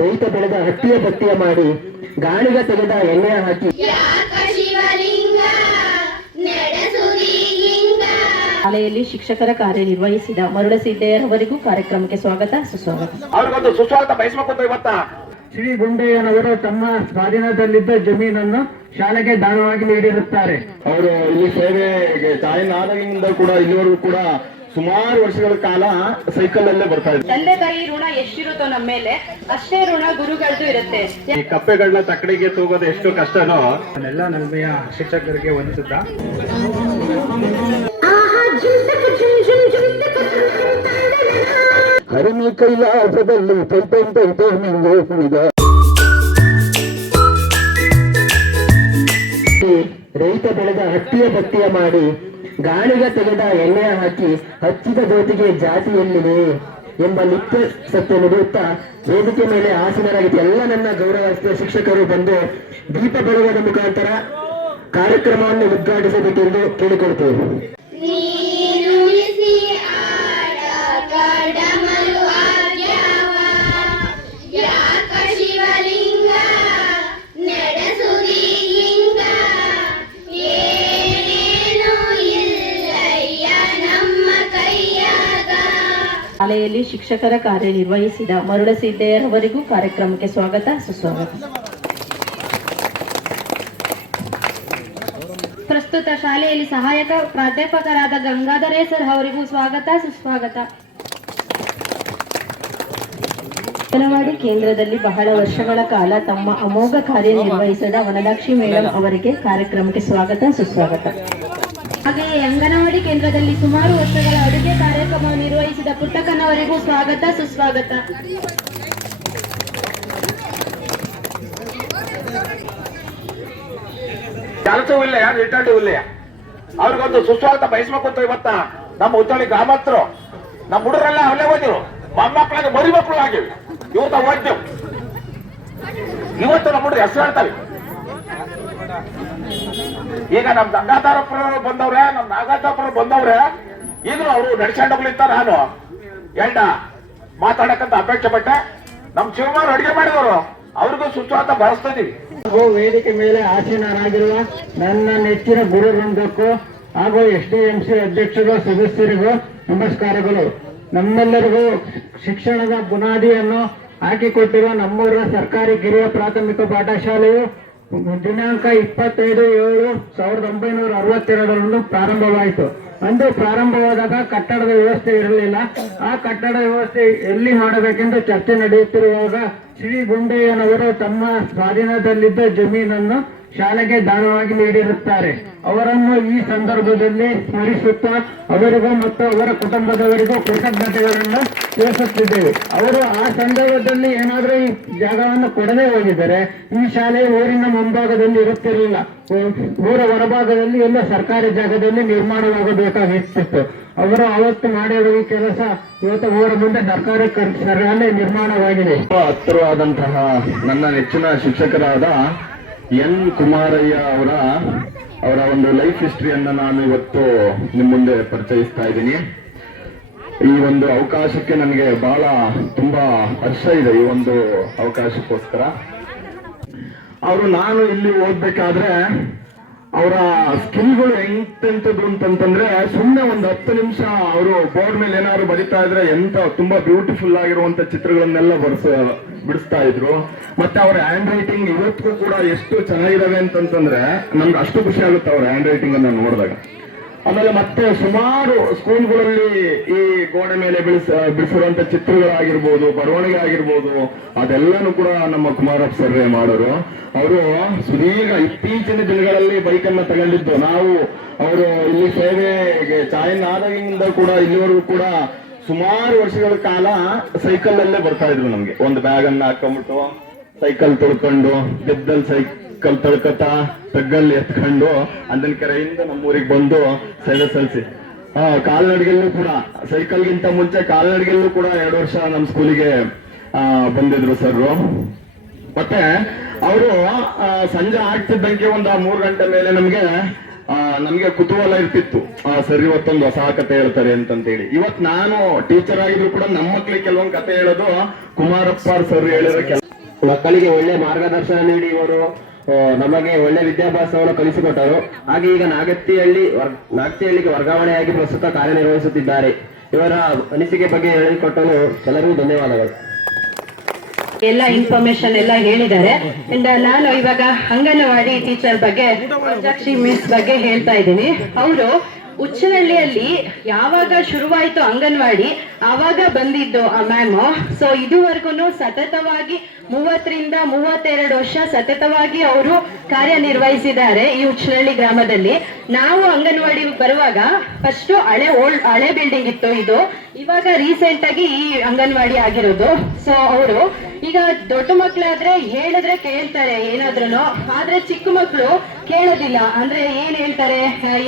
ರೈತ ಬೆಳೆದ ಹಟ್ಟಿಯ ಪಟ್ಟಿಯ ಮಾಡಿ ಗಾಳಿಗ ತೆಗೆದ ಎಣ್ಣೆ ಹಾಕಿ ಶಾಲೆಯಲ್ಲಿ ಶಿಕ್ಷಕರ ಕಾರ್ಯನಿರ್ವಹಿಸಿದ ಮರುಳಸಿದ್ದಯ್ಯರವರಿಗೂ ಕಾರ್ಯಕ್ರಮಕ್ಕೆ ಸ್ವಾಗತ ಸುಸ್ವಾಗತ. ಅವ್ರಿಗೊಂದು ಸುಸ್ವಾಗತ ಬಯಸ್ಬೇಕು. ಇವತ್ತ ಶ್ರೀ ಗುಂಡಯ್ಯನವರು ತಮ್ಮ ಸ್ವಾಧೀನದಲ್ಲಿದ್ದ ಜಮೀನನ್ನು ಶಾಲೆಗೆ ದಾನವಾಗಿ ನೀಡಿರುತ್ತಾರೆ. ಅವರು ಇಲ್ಲಿ ಸೇವೆಗೆ ಜಾಯಿನ್ ಆದಾಗಿನಿಂದ ಕೂಡ ಇಲ್ಲಿವರೆಗೂ ಕೂಡ ಸುಮಾರು ವರ್ಷಗಳ ಕಾಲ ಸೈಕಲ್ ಅಲ್ಲೇ ಬರ್ತಾ ಇದ್ರು. ತಂದೆ ತಾಯಿ ಋಣ ಎಷ್ಟಿರುತ್ತೋ ನಮ್ಮ ಮೇಲೆ ಅಷ್ಟೇ ಋಣ ಗುರುಗಳದ್ದು ಇರುತ್ತೆ. ಈ ಕಪ್ಪೆಗಳನ್ನ ತಕ್ಕಡಿಗೆ ತೂಗೋದು ಎಷ್ಟು ಕಷ್ಟನೋ ಎಲ್ಲ ನಲ್ಮೆಯ ಶಿಕ್ಷಕರಿಗೆ ವಂದಿಸುತ್ತಾ ಹರಿಮಿ ಕೈಲಾಸದಲ್ಲಿ ರೈತ ಬೆಳೆದ ಹಟ್ಟಿಯ ಪಟ್ಟಿಯ ಮಾಡಿ ಗಾಳಿಗ ತೆಗೆದ ಎಣ್ಣೆ ಹಾಕಿ ಹಚ್ಚಿದ ಜ್ಯೋತಿಗೆ ಜಾತಿ ಎಲ್ಲಿದೆ ಎಂಬ ನಿತ್ಯ ಸತ್ಯ ನುಡಿಯುತ್ತಾ ವೇದಿಕೆ ಮೇಲೆ ಆಸೀನರಾಗಿದ್ದ ಎಲ್ಲ ನನ್ನ ಗೌರವಾಸ್ಥ ಶಿಕ್ಷಕರು ಬಂದು ದೀಪ ಬೆಳಗುವ ಮುಖಾಂತರ ಕಾರ್ಯಕ್ರಮವನ್ನು ಉದ್ಘಾಟಿಸಬೇಕೆಂದು ಕೇಳಿಕೊಳ್ತೇವೆ. ಶಾಲೆಯಲ್ಲಿ ಶಿಕ್ಷಕರ ಕಾರ್ಯನಿರ್ವಹಿಸಿದ ಮರುಳಸಿದ್ದಯ್ಯರವರಿಗೂ ಕಾರ್ಯಕ್ರಮಕ್ಕೆ ಸ್ವಾಗತ ಸುಸ್ವಾಗತ. ಪ್ರಸ್ತುತ ಶಾಲೆಯಲ್ಲಿ ಸಹಾಯಕ ಪ್ರಾಧ್ಯಾಪಕರಾದ ಗಂಗಾಧರೇ ಸರ್ ಅವರಿಗೂ ಸ್ವಾಗತ ಸುಸ್ವಾಗತ. ಅಂಗನವಾಡಿ ಕೇಂದ್ರದಲ್ಲಿ ಬಹಳ ವರ್ಷಗಳ ಕಾಲ ತಮ್ಮ ಅಮೋಘ ಕಾರ್ಯನಿರ್ವಹಿಸಿದ ವನದಾಕ್ಷಿ ಮೇಡಂ ಅವರಿಗೆ ಕಾರ್ಯಕ್ರಮಕ್ಕೆ ಸ್ವಾಗತ ಸುಸ್ವಾಗತ. ಹಾಗೆಯೇ ಅಂಗನವಾಡಿ ಕೇಂದ್ರದಲ್ಲಿ ಸುಮಾರು ವರ್ಷಗಳ ಅಡುಗೆ ಕಾರ್ಯಕ್ರಮ ನಿರ್ವಹಿಸಿದ ಪುಟ್ಟಕ್ಕನವರಿಗೂ ಸ್ವಾಗತ ಸುಸ್ವಾಗತ. ಕೆಲಸವೂ ಇಲ್ಲ, ರಿಟೈರ್ಡು ಇಲ್ಲ. ಅವ್ರಿಗೊಂದು ಸುಸ್ವಾಗತ ಬಯಸ್ಬೇಕು. ಇವತ್ತ ನಮ್ಮ ಉತ್ತಳಿ ಗ್ರಾಮಸ್ಥರು ನಮ್ಮ ಹುಡುಗರೆಲ್ಲ ಅವಲೇ ಓದಿರು, ಮೊಮ್ಮಕ್ಕಳಿಗೆ ಮರಿ ಮಕ್ಕಳು ಆಗಿವಿ. ಇವತ್ತ ಓದ್ತೇವೆ. ಇವತ್ತು ನಮ್ಮ ಹುಡುಗರು ಹೆಸರು ಹೇಳ್ತಾವೆ. ಈಗ ನಮ್ ಗಂಗಾಧರಪುರ ಬಂದವ್ರೆ, ನಮ್ ನಾಗಾಧರಪುರ ಬಂದವ್ರೆ. ಈಗಲೂ ಅವರು ನಡ್ಸ್ಕೊಂಡು ಹೋಗ್ಲಿತ್ತ. ನಾನು ಎಂಡ ಮಾತಾಡಕ್ಕಂತ ಅಪೇಕ್ಷೆ ಪಟ್ಟೆ. ನಮ್ ಶಿವಮಾರ್ ಅಡಿಗೆ ಮಾಡಿದವರು ಅವ್ರಿಗೂ ಸುಸ್ವಾಗತ ಬಯಸ್ತಾ ಇದೀವಿ. ವೇದಿಕೆ ಮೇಲೆ ಆಸೀನರಾಗಿರುವ ನನ್ನ ನೆಚ್ಚಿನ ಗುರುವೃಂದಕ್ಕೂ ಹಾಗೂ SDMC ಅಧ್ಯಕ್ಷರು ಸದಸ್ಯರಿಗೂ ನಮಸ್ಕಾರಗಳು. ನಮ್ಮೆಲ್ಲರಿಗೂ ಶಿಕ್ಷಣದ ಬುನಾದಿಯನ್ನು ಹಾಕಿಕೊಟ್ಟಿರುವ ನಮ್ಮೂರ ಸರ್ಕಾರಿ ಕಿರಿಯ ಪ್ರಾಥಮಿಕ ಪಾಠಶಾಲೆಯು ದಿನಾಂಕ 25/7/1962 ಪ್ರಾರಂಭವಾಯಿತು. ಅಂದು ಪ್ರಾರಂಭವಾದಾಗ ಕಟ್ಟಡದ ವ್ಯವಸ್ಥೆ ಇರಲಿಲ್ಲ. ಆ ಕಟ್ಟಡ ವ್ಯವಸ್ಥೆ ಎಲ್ಲಿ ಮಾಡಬೇಕೆಂದು ಚರ್ಚೆ ನಡೆಯುತ್ತಿರುವಾಗ ಶ್ರೀ ಗುಂಡಯ್ಯನವರು ತಮ್ಮ ಸ್ವಾಧೀನದಲ್ಲಿದ್ದ ಜಮೀನನ್ನು ಶಾಲೆಗೆ ದಾನವಾಗಿ ನೀಡಿರುತ್ತಾರೆ. ಅವರನ್ನು ಈ ಸಂದರ್ಭದಲ್ಲಿ ಸ್ಮರಿಸುತ್ತಾ ಅವರಿಗೂ ಮತ್ತು ಅವರ ಕುಟುಂಬದವರಿಗೂ ಕೃತಜ್ಞತೆಗಳನ್ನು ತಿಳಿಸುತ್ತಿದ್ದೇವೆ. ಅವರು ಆ ಸಂದರ್ಭದಲ್ಲಿ ಏನಾದರೂ ಈ ಜಾಗವನ್ನು ಕೊಡದೇ ಹೋಗಿದ್ದರೆ ಈ ಶಾಲೆ ಊರಿನ ಮುಂಭಾಗದಲ್ಲಿ ಇರುತ್ತಿರಲಿಲ್ಲ. ಊರ ಹೊರಭಾಗದಲ್ಲಿ ಎಲ್ಲ ಸರ್ಕಾರಿ ಜಾಗದಲ್ಲಿ ನಿರ್ಮಾಣವಾಗಬೇಕಾಗಿತ್ತು. ಅವರು ಅವತ್ತು ಮಾಡಿರುವ ಈ ಕೆಲಸ ಇವತ್ತು ಊರ ಮುಂದೆ ಸರ್ಕಾರಿ ಶಾಲೆ ನಿರ್ಮಾಣವಾಗಿದೆ. ಹತ್ತಿರವಾದಂತಹ ನನ್ನ ನೆಚ್ಚಿನ ಶಿಕ್ಷಕರಾದ ಎನ್ ಕುಮಾರಯ್ಯ ಅವರ ಒಂದು ಲೈಫ್ ಹಿಸ್ಟ್ರಿಯನ್ನ ನಾನು ಇವತ್ತು ನಿಮ್ಮ ಮುಂದೆ ಪರಿಚಯಿಸ್ತಾ ಇದ್ದೀನಿ. ಈ ಒಂದು ಅವಕಾಶಕ್ಕೆ ನನಗೆ ಬಹಳ ತುಂಬಾ ಹರ್ಷ ಇದೆ. ಈ ಒಂದು ಅವಕಾಶಕ್ಕೋಸ್ಕರ ನಾನು ಇಲ್ಲಿ ಓದ್ಬೇಕಾದ್ರೆ ಅವರ ಸ್ಕಿಲ್ಗಳು ಎಂತೆಂಥದ್ದು ಅಂತಂತಂದ್ರೆ ಸುಮ್ಮನೆ ಒಂದು 10 ನಿಮಿಷ ಅವರು ಬೋರ್ಡ್ ಮೇಲೆ ಏನಾದ್ರು ಬರಿತಾ ಇದ್ರೆ ಎಂತ ತುಂಬಾ ಬ್ಯೂಟಿಫುಲ್ ಆಗಿರುವಂತ ಚಿತ್ರಗಳನ್ನೆಲ್ಲ ಬಿಡಿಸ್ತಾ ಇದ್ರು. ಮತ್ತೆ ಅವ್ರ ಹ್ಯಾಂಡ್ ರೈಟಿಂಗ್ ಇವತ್ತಿಗೂ ಕೂಡ ಎಷ್ಟು ಚೆನ್ನಾಗಿದಾವೆ ಅಂತಂತಂದ್ರೆ ನಮ್ಗೆ ಅಷ್ಟು ಖುಷಿ ಆಗುತ್ತೆ ಅವ್ರ ಹ್ಯಾಂಡ್ ರೈಟಿಂಗ್ ಅನ್ನ ನೋಡಿದಾಗ. ಆಮೇಲೆ ಮತ್ತೆ ಸುಮಾರು ಸ್ಕೂಲ್ಗಳಲ್ಲಿ ಈ ಗೋಡೆ ಮೇಲೆ ಬಿಡಿಸಿರುವಂತ ಚಿತ್ರಗಳಾಗಿರ್ಬೋದು, ಬರವಣಿಗೆ ಆಗಿರ್ಬೋದು, ಅದೆಲ್ಲಾನು ಕೂಡ ನಮ್ಮ ಕುಮಾರಪ್ಪ ಸರ್ ಮಾಡೋರು. ಅವರು ಸುದೀರ್ಘ ಇತ್ತೀಚಿನ ದಿನಗಳಲ್ಲಿ ಬೈಕ್ ಅನ್ನ ತಗೊಂಡಿದ್ದು. ನಾವು ಅವರು ಇಲ್ಲಿ ಸೇವೆಗೆ ಜಾಯಿನ್ ಆದಾಗಿನಿಂದ ಕೂಡ ಇಲ್ಲಿವರೆಗೂ ಕೂಡ ಸುಮಾರು ವರ್ಷಗಳ ಕಾಲ ಸೈಕಲ್ ಅಲ್ಲೇ ಬರ್ತಾ ಇದ್ರು. ನಮ್ಗೆ ಒಂದು ಬ್ಯಾಗ್ ಅನ್ನ ಹಾಕೊಂಡ್ಬಿಟ್ಟು ಸೈಕಲ್ ತೊಳ್ಕೊಂಡು ಗೆದ್ದಲ್ ಸೈಕಲ್ ತೊಳ್ಕೊತಾ ತಗ್ಗಲ್ಲಿ ಎತ್ಕೊಂಡು ಅಂದನ್ ಕೆರೆಯಿಂದ ನಮ್ಮೂರಿಗೆ ಬಂದು ಸೇವೆ ಸಲ್ಲಿಸಿ ಕಾಲ್ನಡಿಗೆಲ್ಲೂ ಕೂಡ ಸೈಕಲ್ಗಿಂತ ಮುಂಚೆ ಕಾಲ್ನಡಿಗೆಲ್ಲೂ ಕೂಡ 2 ವರ್ಷ ನಮ್ಮ ಸ್ಕೂಲಿಗೆ ಬಂದಿದ್ರು ಸರ್. ಮತ್ತೆ ಅವರು ಸಂಜೆ ಆಗ್ತಿದ್ದಂಗೆ ಒಂದು 3 ಗಂಟೆ ಮೇಲೆ ನಮ್ಗೆ ಕುತೂಹಲ ಇರ್ತಿತ್ತು. ಸರ್ ಇವತ್ತೊಂದು ಹೊಸ ಕತೆ ಹೇಳ್ತಾರೆ ಅಂತಂತೇಳಿ. ಇವತ್ತು ನಾನು ಟೀಚರ್ ಆಗಿದ್ರು ಕೂಡ ನಮ್ಮ ಮಕ್ಳಿಗೆ ಕೆಲವೊಂದು ಕತೆ ಹೇಳೋದು ಕುಮಾರಪ್ಪ ಸರ್ ಹೇಳಿರೋ ಮಕ್ಕಳಿಗೆ ಒಳ್ಳೆ ಮಾರ್ಗದರ್ಶನ ನೀಡಿ ಇವರು ನಮಗೆ ಒಳ್ಳೆ ವಿದ್ಯಾಭ್ಯಾಸವನ್ನು ಕಲಿಸಿಕೊಟ್ಟರು. ಹಾಗೆ ಈಗ ನಾಗತಿಹಳ್ಳಿಗೆ ವರ್ಗಾವಣೆಯಾಗಿ ಪ್ರಸ್ತುತ ಕಾರ್ಯನಿರ್ವಹಿಸುತ್ತಿದ್ದಾರೆ. ಇವರ ಅನಿಸಿಕೆ ಬಗ್ಗೆ ಹೇಳಿಕೊಟ್ಟಲು ಎಲ್ಲರಿಗೂ ಧನ್ಯವಾದಗಳು. ಎಲ್ಲ ಇನ್ಫಾರ್ಮೇಶನ್ ಎಲ್ಲ ಹೇಳಿದ್ದಾರೆ. ಅಂಡ್ ನಾನು ಇವಾಗ ಅಂಗನವಾಡಿ ಟೀಚರ್ ಬಗ್ಗೆ ಮೀನಾಕ್ಷಿ ಮಿಸ್ ಬಗ್ಗೆ ಹೇಳ್ತಾ ಇದ್ದೀನಿ. ಅವರು ಉಚ್ಚನಹಳ್ಳಿಯಲ್ಲಿ ಯಾವಾಗ ಶುರುವಾಯಿತು ಅಂಗನವಾಡಿ ಆವಾಗ ಬಂದಿದ್ದು ಆ ಮ್ಯಾಮ್. ಸೊ ಇದುವರೆಗೂ ಸತತವಾಗಿ 30ರಿಂದ 32 ವರ್ಷ ಸತತವಾಗಿ ಅವರು ಕಾರ್ಯನಿರ್ವಹಿಸಿದ್ದಾರೆ ಈ ಉಚ್ಚನಹಳ್ಳಿ ಗ್ರಾಮದಲ್ಲಿ. ನಾವು ಅಂಗನವಾಡಿ ಬರುವಾಗ ಫಸ್ಟ್ ಹಳೆ ಬಿಲ್ಡಿಂಗ್ ಇತ್ತು, ಇದು ಇವಾಗ ರೀಸೆಂಟ್ ಆಗಿ ಈ ಅಂಗನವಾಡಿ ಆಗಿರೋದು. ಸೊ ಅವರು ಈಗ ದೊಡ್ಡ ಮಕ್ಕಳಾದ್ರೆ ಹೇಳಿದ್ರೆ ಕೇಳ್ತಾರೆ ಏನಾದ್ರೂ, ಆದ್ರೆ ಚಿಕ್ಕ ಮಕ್ಕಳು ಕೇಳೋದಿಲ್ಲ. ಅಂದ್ರೆ ಏನ್ ಹೇಳ್ತಾರೆ,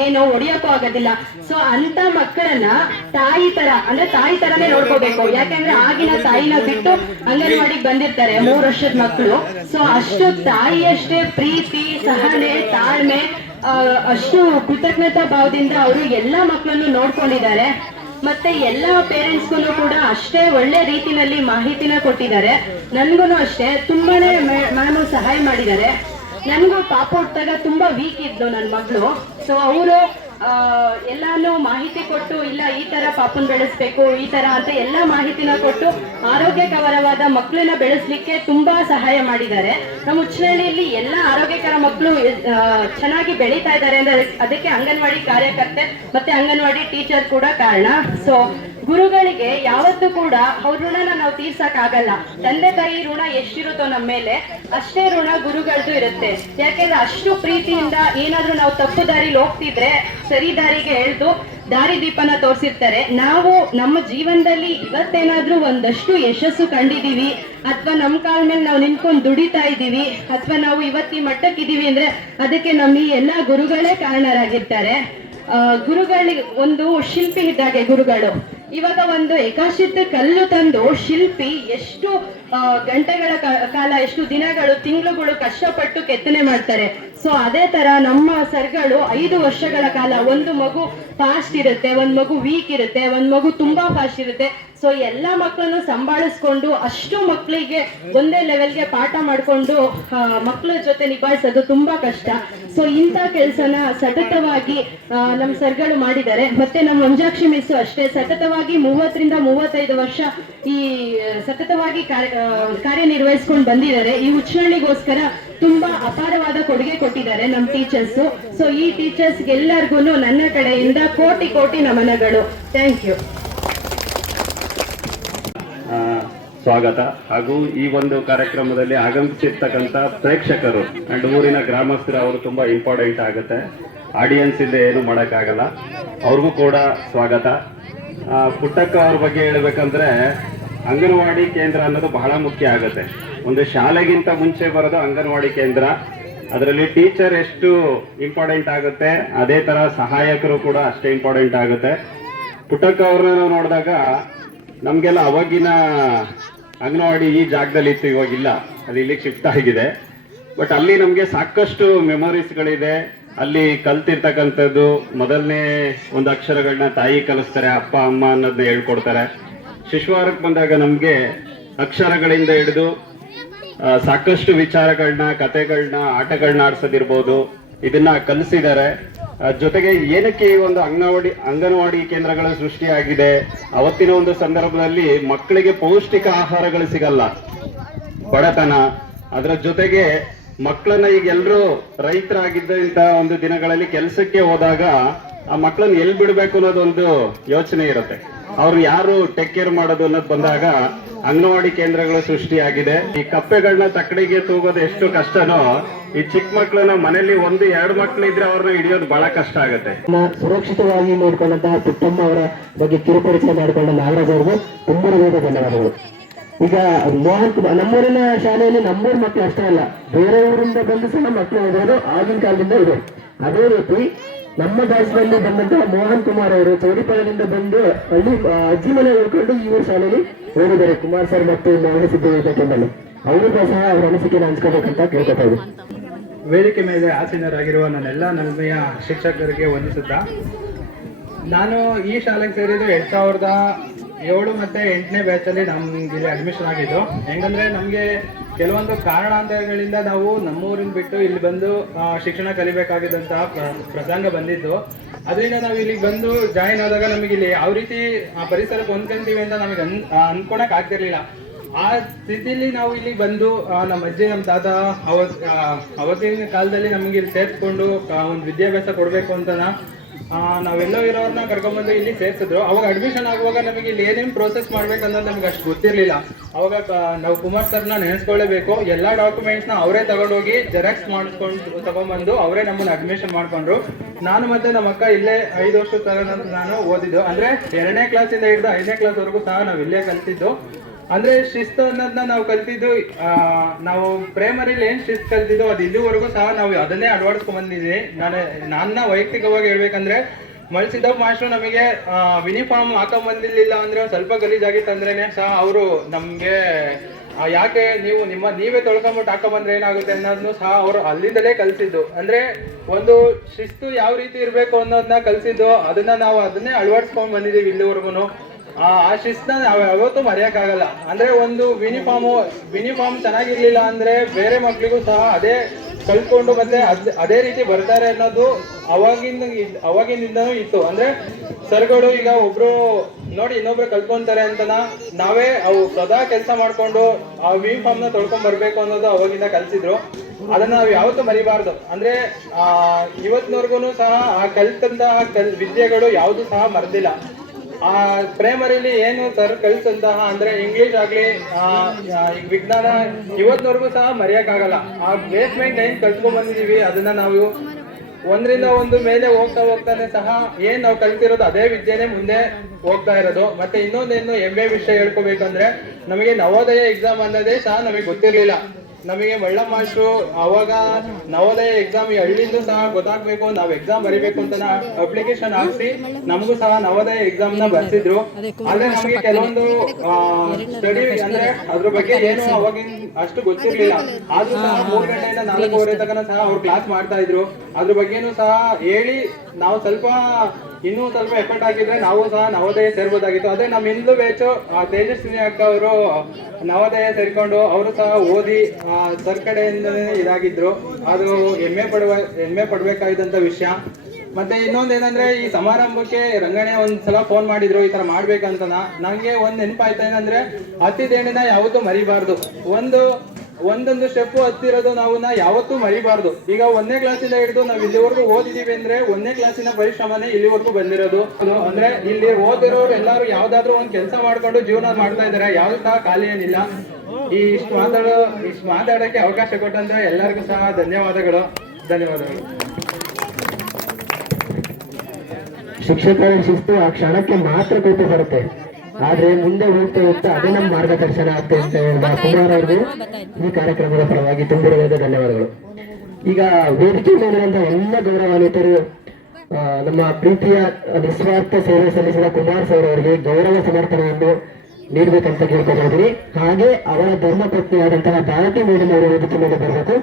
ಏನು ಹೊಡಿಯಕ್ಕೂ ಆಗೋದಿಲ್ಲ. ಸೊ ಅಂತ ಮಕ್ಕಳನ್ನ ತಾಯಿ ತರನೇ ನೋಡ್ಕೋಬೇಕು. ಯಾಕಂದ್ರೆ ಆಗಿನ ತಾಯಿನ ಬಿಟ್ಟು ಅಂಗನವಾಡಿಗೆ ಬಂದಿರ್ತಾರೆ 3 ವರ್ಷದ ಮಕ್ಕಳು. ಸೊ ಅಷ್ಟು ತಾಯಿಯಷ್ಟೇ ಪ್ರೀತಿ, ಸಹನೆ, ತಾಳ್ಮೆ, ಅಷ್ಟು ಕೃತಜ್ಞತಾ ಭಾವದಿಂದ ಅವರು ಎಲ್ಲಾ ಮಕ್ಕಳನ್ನು ನೋಡ್ಕೊಂಡಿದ್ದಾರೆ. ಮತ್ತೆ ಎಲ್ಲಾ ಪೇರೆಂಟ್ಸ್ಗೂ ಕೂಡ ಅಷ್ಟೇ ಒಳ್ಳೆ ರೀತಿನಲ್ಲಿ ಮಾಹಿತಿನ ಕೊಟ್ಟಿದ್ದಾರೆ. ನನ್ಗೂ ಅಷ್ಟೇ ತುಂಬಾನೇ ಮ್ಯಾಮ್ ಸಹಾಯ ಮಾಡಿದ್ದಾರೆ. ನನ್ಗೂ ಪಾಪ ಹುಟ್ಟಾಗ ತುಂಬಾ ವೀಕ್ ಇದ್ದು ನನ್ನ ಮಗಳು. ಸೊ ಅವರು ಎಲ್ಲಾನು ಮಾಹಿತಿ ಕೊಟ್ಟು, ಇಲ್ಲ ಈ ತರ ಪಾಪನ್ ಬೆಳೆಸ್ಬೇಕು, ಈ ತರ ಅಂತ ಎಲ್ಲಾ ಮಾಹಿತಿನ ಕೊಟ್ಟು ಆರೋಗ್ಯಕರವಾದ ಮಕ್ಕಳನ್ನ ಬೆಳೆಸ್ಲಿಕ್ಕೆ ತುಂಬಾ ಸಹಾಯ ಮಾಡಿದ್ದಾರೆ. ನಮ್ಮ ಉಚ್ಚನಹಳ್ಳಿಯಲ್ಲಿ ಎಲ್ಲಾ ಆರೋಗ್ಯಕರ ಮಕ್ಕಳು ಚೆನ್ನಾಗಿ ಬೆಳೀತಾ ಇದ್ದಾರೆ ಅಂದ್ರೆ ಅದಕ್ಕೆ ಅಂಗನವಾಡಿ ಕಾರ್ಯಕರ್ತೆ ಮತ್ತೆ ಅಂಗನವಾಡಿ ಟೀಚರ್ ಕೂಡ ಕಾರಣ. ಸೊ ಗುರುಗಳಿಗೆ ಯಾವತ್ತೂ ಕೂಡ ಅವ್ರ ಋಣನ ನಾವು ತೀರ್ಸಕ್ ಆಗಲ್ಲ. ತಂದೆ ತಾಯಿ ಋಣ ಎಷ್ಟಿರುತ್ತೋ ನಮ್ಮ ಮೇಲೆ ಅಷ್ಟೇ ಋಣ ಗುರುಗಳದ್ದು ಇರುತ್ತೆ. ಯಾಕೆಂದ್ರೆ ಅಷ್ಟು ಪ್ರೀತಿಯಿಂದ ಏನಾದ್ರೂ ನಾವು ತಪ್ಪು ದಾರಿಲಿ ಹೋಗ್ತಿದ್ರೆ ಸರಿ ದಾರಿಗೆ ಎಳೆದು ದಾರಿ ದೀಪನ ತೋರಿಸಿರ್ತಾರೆ. ನಾವು ನಮ್ಮ ಜೀವನದಲ್ಲಿ ಇವತ್ತೇನಾದ್ರೂ ಒಂದಷ್ಟು ಯಶಸ್ಸು ಕಂಡಿದೀವಿ ಅಥವಾ ನಮ್ಮ ಕಾಲ ಮೇಲೆ ನಾವು ನಿಂತ್ಕೊಂಡು ದುಡಿತಾ ಇದ್ದೀವಿ ಅಥವಾ ನಾವು ಇವತ್ತಿ ಮಟ್ಟಕ್ಕಿದೀವಿ ಅಂದ್ರೆ ಅದಕ್ಕೆ ನಮ್ಮ ಈ ಎಲ್ಲಾ ಗುರುಗಳೇ ಕಾರಣರಾಗಿರ್ತಾರೆ. ಗುರುಗಳಿಗೆ ಒಂದು ಶಿಲ್ಪಿ ಇದ್ದಾಗೆ ಗುರುಗಳು. ಇವಾಗ ಒಂದು ಏಕಾಶಿತ್ ಕಲ್ಲು ತಂದು ಶಿಲ್ಪಿ ಎಷ್ಟು ಗಂಟೆಗಳ ಕಾಲ, ಎಷ್ಟು ದಿನಗಳು, ತಿಂಗಳುಗಳು ಕಷ್ಟಪಟ್ಟು ಕೆತ್ತನೆ ಮಾಡ್ತಾರೆ. ಸೊ ಅದೇ ತರ ನಮ್ಮ ಸರ್ಗಳು 5 ವರ್ಷಗಳ ಕಾಲ ಒಂದು ಮಗು ಫಾಸ್ಟ್ ಇರುತ್ತೆ, ಒಂದ್ ಮಗು ವೀಕ್ ಇರುತ್ತೆ, ಒಂದ್ ಮಗು ತುಂಬಾ ಫಾಸ್ಟ್ ಇರುತ್ತೆ. ಸೊ ಎಲ್ಲಾ ಮಕ್ಕಳನ್ನು ಸಂಭಾಳಿಸ್ಕೊಂಡು ಅಷ್ಟು ಮಕ್ಕಳಿಗೆ ಒಂದೇ ಲೆವೆಲ್ಗೆ ಪಾಠ ಮಾಡ್ಕೊಂಡು ಮಕ್ಕಳ ಜೊತೆ ನಿಭಾಯಿಸೋದು ತುಂಬಾ ಕಷ್ಟ. ಸೊ ಇಂಥ ಕೆಲಸನ ಸತತವಾಗಿ ನಮ್ಮ ಸರ್ಗಳು ಮಾಡಿದ್ದಾರೆ. ಮತ್ತೆ ನಮ್ಮ ಮಂಜಾಕ್ಷಿ ಮಿಸ್ ಅಷ್ಟೇ ಸತತವಾಗಿ 30ರಿಂದ 35 ವರ್ಷ ಈ ಸತತವಾಗಿ ಕಾರ್ಯನಿರ್ವಹಿಸ್ಕೊಂಡು ಬಂದಿದ್ದಾರೆ. ಈ ಉಚ್ಚನಹಳ್ಳಿಗೋಸ್ಕರ ತುಂಬಾ ಅಪಾರವಾದ ಕೊಡುಗೆ ಕೊಟ್ಟಿದ್ದಾರೆ ನಮ್ಮ ಟೀಚರ್ಸ್. ಸೊ ಈ ಟೀಚರ್ಸ್ ಎಲ್ಲರಿಗೂ ನನ್ನ ಕಡೆಯಿಂದ ಕೋಟಿ ಕೋಟಿ ನಮನಗಳು. Thank you. ಸ್ವಾಗತ. ಹಾಗೂ ಈ ಒಂದು ಕಾರ್ಯಕ್ರಮದಲ್ಲಿ ಆಗಮಿಸಿರ್ತಕ್ಕಂಥ ಪ್ರೇಕ್ಷಕರು ಅಂಡ್ ಊರಿನ ಗ್ರಾಮಸ್ಥರು ಅವರು ತುಂಬಾ ಇಂಪಾರ್ಟೆಂಟ್ ಆಗುತ್ತೆ. ಆಡಿಯನ್ಸ್ ಇಂದ ಏನು ಮಾಡೋಕ್ಕಾಗಲ್ಲ, ಅವ್ರಿಗೂ ಕೂಡ ಸ್ವಾಗತ. ಪುಟ್ಟಕ್ಕ ಅವ್ರ ಬಗ್ಗೆ ಹೇಳ್ಬೇಕಂದ್ರೆ ಅಂಗನವಾಡಿ ಕೇಂದ್ರ ಅನ್ನೋದು ಬಹಳ ಮುಖ್ಯ ಆಗುತ್ತೆ. ಒಂದು ಶಾಲೆಗಿಂತ ಮುಂಚೆ ಬರೋದು ಅಂಗನವಾಡಿ ಕೇಂದ್ರ. ಅದರಲ್ಲಿ ಟೀಚರ್ ಎಷ್ಟು ಇಂಪಾರ್ಟೆಂಟ್ ಆಗುತ್ತೆ ಅದೇ ತರ ಸಹಾಯಕರು ಕೂಡ ಅಷ್ಟೇ ಇಂಪಾರ್ಟೆಂಟ್ ಆಗುತ್ತೆ. ಪುಟ್ಟಕ್ಕ ಅವ್ರನ್ನ ನಾವು ನೋಡಿದಾಗ ನಮಗೆಲ್ಲ ಅವಾಗಿನ ಅಂಗನವಾಡಿ ಈ ಜಾಗದಲ್ಲಿ ಇತ್ತು, ಇವಾಗಿಲ್ಲ, ಅದು ಇಲ್ಲಿಗೆ ಶಿಫ್ಟ್ ಆಗಿದೆ. ಬಟ್ ಅಲ್ಲಿ ನಮಗೆ ಸಾಕಷ್ಟು ಮೆಮೊರೀಸ್ಗಳಿದೆ. ಅಲ್ಲಿ ಕಲ್ತಿರ್ತಕ್ಕಂಥದ್ದು ಮೊದಲನೇ ಒಂದು ಅಕ್ಷರಗಳನ್ನ ತಾಯಿ ಕಲಿಸ್ತಾರೆ, ಅಪ್ಪ ಅಮ್ಮ ಅನ್ನೋದನ್ನ ಹೇಳ್ಕೊಡ್ತಾರೆ. ಶಿಶುವಾರಕ್ಕೆ ಬಂದಾಗ ನಮಗೆ ಅಕ್ಷರಗಳಿಂದ ಹಿಡಿದು ಸಾಕಷ್ಟು ವಿಚಾರಗಳನ್ನ, ಕತೆಗಳನ್ನ, ಆಟಗಳನ್ನ ಆಡ್ಸೋದಿರ್ಬೋದು, ಇದನ್ನ ಕಲಿಸಿದ್ದಾರೆ. ಜೊತೆಗೆ ಏನಕ್ಕೆ ಈ ಒಂದು ಅಂಗನವಾಡಿ ಕೇಂದ್ರಗಳ ಸೃಷ್ಟಿಯಾಗಿದೆ, ಅವತ್ತಿನ ಒಂದು ಸಂದರ್ಭದಲ್ಲಿ ಮಕ್ಕಳಿಗೆ ಪೌಷ್ಟಿಕ ಆಹಾರಗಳು ಸಿಗಲ್ಲ, ಬಡತನ, ಅದರ ಜೊತೆಗೆ ಮಕ್ಕಳನ್ನ ಈಗ ಎಲ್ಲರೂ ರೈತರಾಗಿದ್ದಂತ ಒಂದು ದಿನಗಳಲ್ಲಿ ಕೆಲಸಕ್ಕೆ ಹೋದಾಗ ಆ ಮಕ್ಕಳನ್ನ ಎಲ್ಲಿ ಬಿಡ್ಬೇಕು ಅನ್ನೋದೊಂದು ಯೋಚನೆ ಇರುತ್ತೆ. ಅವ್ರು ಯಾರು ಟೇಕ್ ಕೇರ್ ಮಾಡೋದು ಅನ್ನೋದು ಬಂದಾಗ ಅಂಗನವಾಡಿ ಕೇಂದ್ರಗಳು ಸೃಷ್ಟಿಯಾಗಿದೆ. ಈ ಕಪ್ಪೆಗಳನ್ನ ತಕ್ಕಡಿಗೆ ತೂಗೋದು ಎಷ್ಟು ಕಷ್ಟನೋ, ಈ ಚಿಕ್ಕ ಮಕ್ಕಳನ್ನ ಮನೆಯಲ್ಲಿ 1-2 ಮಕ್ಕಳು ಇದ್ರೆ ಅವ್ರನ್ನ ಹಿಡಿಯೋದು ಬಹಳ ಕಷ್ಟ ಆಗುತ್ತೆ. ಸುರಕ್ಷಿತವಾಗಿ ನೋಡ್ಕೊಂಡಂತಹ ಪುಟ್ಟಮ್ಮ ಅವರ ಬಗ್ಗೆ ಕಿರುಪರಿಚಯ ಮಾಡಿಕೊಂಡ ನಾಗರಾಜ್ ಅವ್ರಿಗೂ ತುಂಬಾ ಧನ್ಯವಾದಗಳು. ಈಗ ಮೋಹನ್ ನಮ್ಮೂರಿನ ಶಾಲೆಯಲ್ಲಿ ನಮ್ಮೂರ್ ಮಕ್ಕಳು ಅಷ್ಟೇ ಅಲ್ಲ, ಬೇರೆ ಊರಿಂದ ಬಂದು ಸಹ ಮಕ್ಕಳು ಓದೋದು ಆಗಿನ ಕಾಲದಿಂದ ಇದೆ. ಅದೇ ರೀತಿ ನಮ್ಮ ಬ್ಯಾಚ್ನಲ್ಲಿ ಬಂದಂತಹ ಮೋಹನ್ ಕುಮಾರ್ ಅವರು ಚೌಡಿಪಾಳ್ಯದಿಂದ ಬಂದು ಹಳ್ಳಿ ಅಜ್ಜಿ ಮನೆ ಹೋಗ್ಕೊಂಡು ಈ ಊರು ಶಾಲೆಯಲ್ಲಿ ಓದಿದ್ದಾರೆ. ಕುಮಾರ್ ಸರ್ ಮತ್ತು ಮೋಹನ ಸಿದ್ಧವಿದ್ದಲ್ಲಿ ಅವರು ಸಹ ಅವರ ಅನಿಸಿಕೆಯನ್ನು ಹಂಚ್ಕೋಬೇಕಂತ ಕೇಳ್ಕೊತಾ ಇದ್ದೀವಿ. ವೇದಿಕೆ ಮೇಲೆ ಆಸೀನರಾಗಿರುವ ನನ್ನೆಲ್ಲ ನಲ್ಮೆಯ ಶಿಕ್ಷಕರಿಗೆ ವಂದಿಸುತ್ತಾ, ನಾನು ಈ ಶಾಲೆಗೆ ಸೇರಿದ್ದು 7 ಮತ್ತು 8ನೇ ಬ್ಯಾಚಲ್ಲಿ ನಮ್ಗೆ ಇಲ್ಲಿ ಅಡ್ಮಿಷನ್ ಆಗಿದ್ದು. ಹೆಂಗಂದ್ರೆ ನಮಗೆ ಕೆಲವೊಂದು ಕಾರಣಾಂತರಗಳಿಂದ ನಾವು ನಮ್ಮೂರಿನ ಬಿಟ್ಟು ಇಲ್ಲಿ ಬಂದು ಶಿಕ್ಷಣ ಕಲಿಬೇಕಾಗಿದ್ದಂತಹ ಪ್ರಸಂಗ ಬಂದಿದ್ದು. ಅದರಿಂದ ನಾವು ಇಲ್ಲಿಗೆ ಬಂದು ಜಾಯಿನ್ ಆದಾಗ ನಮಗೆ ಇಲ್ಲಿ ಯಾವ ರೀತಿ ಪರಿಸರಕ್ಕೆ ಹೊಂದ್ಕೊಂತೀವಿ ಅಂತ ನಮಗೆ ಅನ್ಕೊಳಕ್ ಆಗ್ತಿರ್ಲಿಲ್ಲ. ಆ ಸ್ಥಿತಿಲಿ ನಾವು ಇಲ್ಲಿ ಬಂದು ನಮ್ಮ ಅಜ್ಜಿ ನಮ್ಮ ತಾತ ಅವತ್ತಿನ ಕಾಲದಲ್ಲಿ ನಮಗೆ ಇಲ್ಲಿ ಸೇರಿಸ್ಕೊಂಡು ಒಂದು ವಿದ್ಯಾಭ್ಯಾಸ ಕೊಡಬೇಕು ಅಂತ ನಾವೆಲ್ಲೋ ಇರೋರನ್ನ ಕರ್ಕೊಂಡ್ಬಂದು ಇಲ್ಲಿ ಸೇರಿಸಿದ್ರು. ಅವಾಗ ಅಡ್ಮಿಷನ್ ಆಗುವಾಗ ನಮಗೆ ಇಲ್ಲಿ ಏನೇನು ಪ್ರೋಸೆಸ್ ಮಾಡ್ಬೇಕನ್ನೋದು ನಮ್ಗೆ ಅಷ್ಟು ಗೊತ್ತಿರಲಿಲ್ಲ. ಅವಾಗ ನಾವು ಕುಮಾರ್ ಸರ್ನ ನೆನೆಸ್ಕೊಳ್ಳೇಬೇಕು. ಎಲ್ಲ ಡಾಕ್ಯುಮೆಂಟ್ಸ್ನ ಅವರೇ ತಗೊಂಡೋಗಿ ಜೆರಾಕ್ಸ್ ಮಾಡಿಸ್ಕೊಂಡು ತಗೊಂಡ್ಬಂದು ಅವರೇ ನಮ್ಮನ್ನು ಅಡ್ಮಿಷನ್ ಮಾಡ್ಕೊಂಡ್ರು. ನಾನು ಮತ್ತೆ ನಮ್ಮ ಅಕ್ಕ ಇಲ್ಲೇ 5 ವರ್ಷದ ತನಕ ನಾನು ಓದಿದ್ದು. ಅಂದರೆ 2ನೇ ಕ್ಲಾಸಿಂದ ಹಿಡಿದು 5ನೇ ಕ್ಲಾಸ್ವರೆಗೂ ಸಹ ನಾವು ಇಲ್ಲೇ ಕಲ್ತಿದ್ದು. ಅಂದ್ರೆ ಶಿಸ್ತು ಅನ್ನೋದನ್ನ ನಾವು ಕಲ್ತಿದ್ದು, ನಾವು ಪ್ರೈಮರಿಲಿ ಏನ್ ಶಿಸ್ತು ಕಲ್ತಿದ್ದು ಅದು ಇಲ್ಲಿವರೆಗೂ ಸಹ ನಾವು ಅದನ್ನೇ ಅಳವಡಿಸ್ಕೊಂಡ್ ಬಂದಿದ್ದೀವಿ. ನನ್ನ ವೈಯಕ್ತಿಕವಾಗಿ ಹೇಳ್ಬೇಕಂದ್ರೆ ಮಲ್ಸಿದ್ದಪ್ಪ ಮಾಸ್ಟ್ರು ನಮಗೆ ಯೂನಿಫಾರ್ಮ್ ಹಾಕೊಂಬಂದಿರ್ಲಿಲ್ಲ ಅಂದ್ರೆ ಸ್ವಲ್ಪ ಗಲೀಜಾಗಿತ್ತಂದ್ರೇನೆ ಸಹ ಅವರು ನಮ್ಗೆ ಯಾಕೆ ನೀವೇ ತೊಳ್ಕೊಂಬಿಟ್ಟು ಹಾಕೊಂಬಂದ್ರೆ ಏನಾಗುತ್ತೆ ಅನ್ನೋದನ್ನು ಸಹ ಅವರು ಅಲ್ಲಿಂದಲೇ ಕಲ್ಸಿದ್ದು. ಅಂದ್ರೆ ಒಂದು ಶಿಸ್ತು ಯಾವ ರೀತಿ ಇರ್ಬೇಕು ಅನ್ನೋದನ್ನ ಕಲ್ಸಿದ್ದು, ಅದನ್ನೇ ಅಳವಡಿಸ್ಕೊಂಡ್ ಬಂದಿದ್ದೀವಿ ಇಲ್ಲಿವರೆಗೂ. ಆ ಶಿಸ್ತನ್ನ ನಾವು ಯಾವತ್ತೂ ಮರೆಯೋಕ್ಕಾಗಲ್ಲ. ಅಂದ್ರೆ ಒಂದು ಯೂನಿಫಾರ್ಮ್ ಚೆನ್ನಾಗಿರ್ಲಿಲ್ಲ ಅಂದ್ರೆ ಬೇರೆ ಮಕ್ಳಿಗೂ ಸಹ ಅದೇ ಕಲ್ತ್ಕೊಂಡು ಮತ್ತೆ ಅದೇ ರೀತಿ ಬರ್ತಾರೆ ಅನ್ನೋದು ಅವಾಗಿನಿಂದನೂ ಇತ್ತು. ಅಂದ್ರೆ ಸರ್ಗಳು ಈಗ ಒಬ್ರು ನೋಡಿ ಇನ್ನೊಬ್ರು ಕಲ್ತ್ಕೊಂತಾರೆ ಅಂತನ ನಾವೇ ಅವು ಸದಾ ಕೆಲಸ ಮಾಡ್ಕೊಂಡು ಆ ಯೂನಿಫಾರ್ಮ್ನ ತೊಳ್ಕೊಂಡ್ ಬರ್ಬೇಕು ಅನ್ನೋದು ಅವಾಗಿಂದ ಕಲ್ಸಿದ್ರು. ಅದನ್ನ ನಾವು ಯಾವತ್ತೂ ಮರಿಬಾರ್ದು. ಅಂದ್ರೆ ಇವತ್ತಿನವರೆಗೂ ಸಹ ಆ ಕಲ್ತಂತಹ ವಿದ್ಯೆಗಳು ಯಾವುದು ಸಹ ಮರೆದಿಲ್ಲ. ಆ ಪ್ರೈಮರಿಲಿ ಏನು ಸರ್ ಕಲಿಸಂತಹ ಅಂದ್ರೆ ಇಂಗ್ಲಿಷ್ ಆಗ್ಲಿ ವಿಜ್ಞಾನ ಇವತ್ತಿನವರೆಗೂ ಸಹ ಮರೆಯಕ್ಕಾಗಲ್ಲ. ಆ ಬೇಸ್ಮೆಂಟ್ ಏನ್ ಕಲ್ತ್ಕೊಂಡ್ ಬಂದಿದೀವಿ ಅದನ್ನ ನಾವು ಒಂದರಿಂದ ಒಂದು ಮೇಲೆ ಹೋಗ್ತಾನೆ ಸಹ ಏನ್ ನಾವು ಕಲ್ತಿರೋದು ಅದೇ ವಿದ್ಯೆನೆ ಮುಂದೆ ಹೋಗ್ತಾ ಇರೋದು. ಮತ್ತೆ ಇನ್ನೊಂದೇನು ಹೆಮ್ಮೆ ವಿಷಯ ಹೇಳ್ಕೋಬೇಕಂದ್ರೆ ನಮಗೆ ನವೋದಯ ಎಕ್ಸಾಮ್ ಅನ್ನೋದೇ ಸಹ ನಮಗೆ ಗೊತ್ತಿರ್ಲಿಲ್ಲ. ನಮಗೆ ಒಳ್ಳ ಮಾಸ್ಟ್ರು ಅವಾಗ ನವೋದಯ ಎಕ್ಸಾಮ್ ಈ ಹಳ್ಳಿಂದ ಸಹ ಗೊತ್ತಾಗ್ಬೇಕು, ನಾವು ಎಕ್ಸಾಮ್ ಬರಿಬೇಕು ಅಂತ ಅಪ್ಲಿಕೇಶನ್ ಹಾಕ್ಸಿ ನಮಗೂ ಸಹ ನವೋದಯ ಎಕ್ಸಾಮ್ ನ ಬರ್ಸಿದ್ರು. ಆದ್ರೆ ನಮಗೆ ಕೆಲವೊಂದು ಸ್ಟಡಿ ಅಂದ್ರೆ ಅದ್ರ ಬಗ್ಗೆ ಏನು ಅವಾಗಿನ ಅಷ್ಟು ಗೊತ್ತಿರ್ಲಿಲ್ಲ. ಆದ್ರೂ ಸಹ 3 ಗಂಟೆಯಿಂದ 4:30 ತನಕ ಸಹ ಅವ್ರು ಕ್ಲಾಸ್ ಮಾಡ್ತಾ ಇದ್ರು. ಅದ್ರ ಬಗ್ಗೆನೂ ಸಹ ಹೇಳಿ ನಾವು ಇನ್ನೂ ಸ್ವಲ್ಪ ಎಫರ್ಟ್ ಹಾಕಿದ್ರೆ ನಾವು ಸಹ ನವೋದಯ ಸೇರ್ಬೋದಾಗಿತ್ತು. ಅದೇ ನಮ್ಮ ಹಿಂದೂ ಬೇಚು ತೇಜಸ್ವಿನಿ ಅಕ್ಕ ಅವರು ನವೋದಯ ಸೇರ್ಕೊಂಡು ಅವರು ಸಹ ಓದಿ ಸರ್ ಕಡೆಯಿಂದನೇ ಇದಾಗಿದ್ರು. ಅದು ಹೆಮ್ಮೆ ಪಡ್ಬೇಕಾಗಿದ್ದಂತ ವಿಷಯ. ಮತ್ತೆ ಇನ್ನೊಂದೇನಂದ್ರೆ ಈ ಸಮಾರಂಭಕ್ಕೆ ರಂಗಣ್ಣ ಒಂದ್ಸಲ ಫೋನ್ ಮಾಡಿದ್ರು ಈ ತರ ಮಾಡ್ಬೇಕಂತನ. ನಂಗೆ ಒಂದ್ ನೆನಪಾಯ್ತಾ ಏನಂದ್ರೆ ಹತ್ತಿದೇಣಿನ ಯಾವತ್ತೂ ಮರಿಬಾರ್ದು. ಒಂದೊಂದು ಸ್ಟೆಪ್ ಹತ್ತಿರೋದು ನಾವು ಯಾವತ್ತೂ ಮರಿಬಾರ್ದು. ಈಗ 1ನೇ ಕ್ಲಾಸಿಂದ ಹಿಡಿದು ನಾವು ಇಲ್ಲಿವರೆಗೂ ಓದಿದೀವಿ ಅಂದ್ರೆ 1ನೇ ಕ್ಲಾಸಿನ ಪರಿಶ್ರಮನೇ ಇಲ್ಲಿವರೆಗೂ ಬಂದಿರೋದು. ಅಂದ್ರೆ ಇಲ್ಲಿ ಓದಿರೋರು ಎಲ್ಲರೂ ಯಾವ್ದಾದ್ರು ಒಂದ್ ಕೆಲಸ ಮಾಡ್ಕೊಂಡು ಜೀವನ ಮಾಡ್ತಾ ಇದಾರೆ, ಯಾವ್ದು ಸಹ ಖಾಲಿ ಏನಿಲ್ಲ. ಇಷ್ಟು ಮಾತಾಡಕ್ಕೆ ಅವಕಾಶ ಕೊಟ್ಟಂದ್ರೆ ಎಲ್ಲರಿಗೂ ಸಹ ಧನ್ಯವಾದಗಳು. ಶಿಕ್ಷಕರ ಶಿಸ್ತು ಆ ಕ್ಷಣಕ್ಕೆ ಮಾತ್ರ ಕೂತು ಬರುತ್ತೆ, ಆದ್ರೆ ಮುಂದೆ ಹೋಗ್ತಾ ಅದೇ ನಮ್ಮ ಮಾರ್ಗದರ್ಶನ ಆಗ್ತದೆ ಅಂತ ಹೇಳಿದ ಕುಮಾರ್ ಅವ್ರಿಗೂ ಈ ಕಾರ್ಯಕ್ರಮದ ಪರವಾಗಿ ತುಂಬಿರುವುದೇ ಧನ್ಯವಾದಗಳು. ಈಗ ವೇದಿಕೆ ಮೇಲಿರುವಂತಹ ಎಲ್ಲ ಗೌರವಾನ್ವಿತರು ನಮ್ಮ ಪ್ರೀತಿಯ ನಿಸ್ವಾರ್ಥ ಸೇವೆ ಸಲ್ಲಿಸಿದ ಕುಮಾರ್ ಸರ್ ಅವರಿಗೆ ಗೌರವ ಸಮರ್ಥನೆಯನ್ನು ನೀಡಬೇಕಂತ ಕೇಳ್ಕೊಳ್ತೀನಿ. ಹಾಗೆ ಅವರ ಧರ್ಮಪತ್ನಿಯಾದಂತಹ ಭಾರತಿ ಮೇಡಮ್ ಅವರು ವೇದಿಕೆ ಮೇಲೆ ಬರಬೇಕು.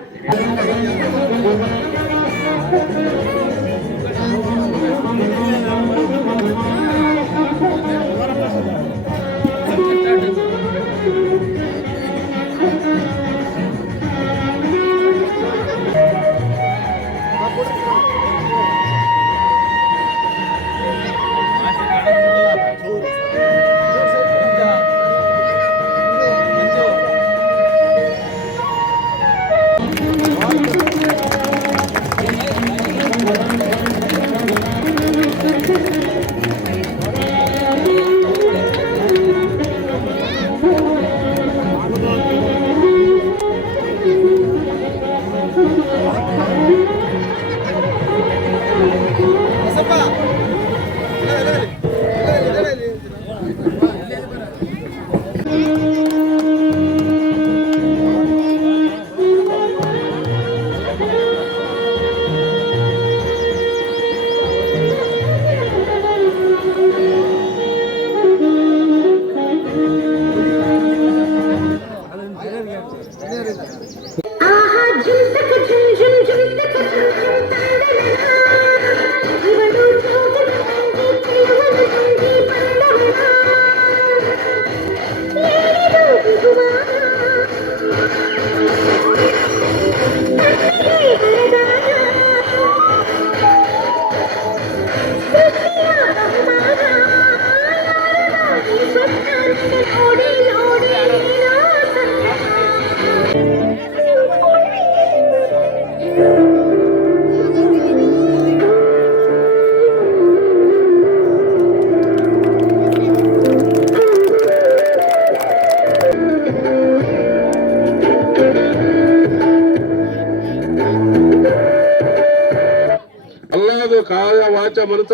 ವಾಚ ಮನಸ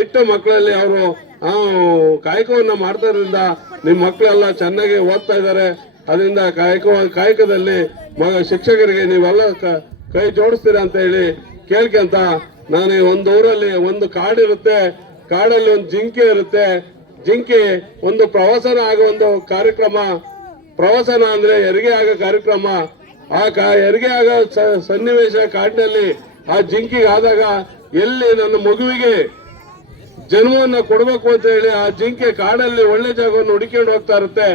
ಇಟ್ಟು ಮಕ್ಕಳಲ್ಲಿ ಅವರು ಕಾಯಕವನ್ನ ಮಾಡ್ತಾ ಇರೋದ್ರಿಂದ ನಿಮ್ ಮಕ್ಕಳೆಲ್ಲ ಚೆನ್ನಾಗಿ ಓದ್ತಾ ಇದ್ದಾರೆ. ಅದರಿಂದ ಕಾಯಕದಲ್ಲಿ ಶಿಕ್ಷಕರಿಗೆ ನೀವೆಲ್ಲ ಕೈ ಜೋಡಿಸ್ತೀರಾ ಅಂತ ಹೇಳಿ ಕೇಳ್ಕೊಂತ ನಾನು ಒಂದು ಊರಲ್ಲಿ ಒಂದು ಕಾಡಿರುತ್ತೆ, ಕಾಡಲ್ಲಿ ಒಂದು ಜಿಂಕೆ ಇರುತ್ತೆ. ಜಿಂಕೆ ಒಂದು ಪ್ರವಾಸನ ಆಗೋ ಒಂದು ಕಾರ್ಯಕ್ರಮ. ಪ್ರವಾಸನ ಅಂದ್ರೆ ಹೆರಿಗೆ ಆಗೋ ಕಾರ್ಯಕ್ರಮ. ಆ ಹೆರಿಗೆ ಆಗೋ ಸನ್ನಿವೇಶ ಕಾಡಿನಲ್ಲಿ ಆ ಜಿಂಕಿಗೆ ಆದಾಗ ಎಲ್ಲಿ ನನ್ನ ಮಗುವಿಗೆ ಜನ್ಮವನ್ನ ಕೊಡ್ಬೇಕು ಅಂತ ಹೇಳಿ ಆ ಜಿಂಕೆ ಕಾಡಲ್ಲಿ ಒಳ್ಳೆ ಜಾಗವನ್ನು ಹುಡುಕೊಂಡು ಹೋಗ್ತಾ ಇರುತ್ತೆ.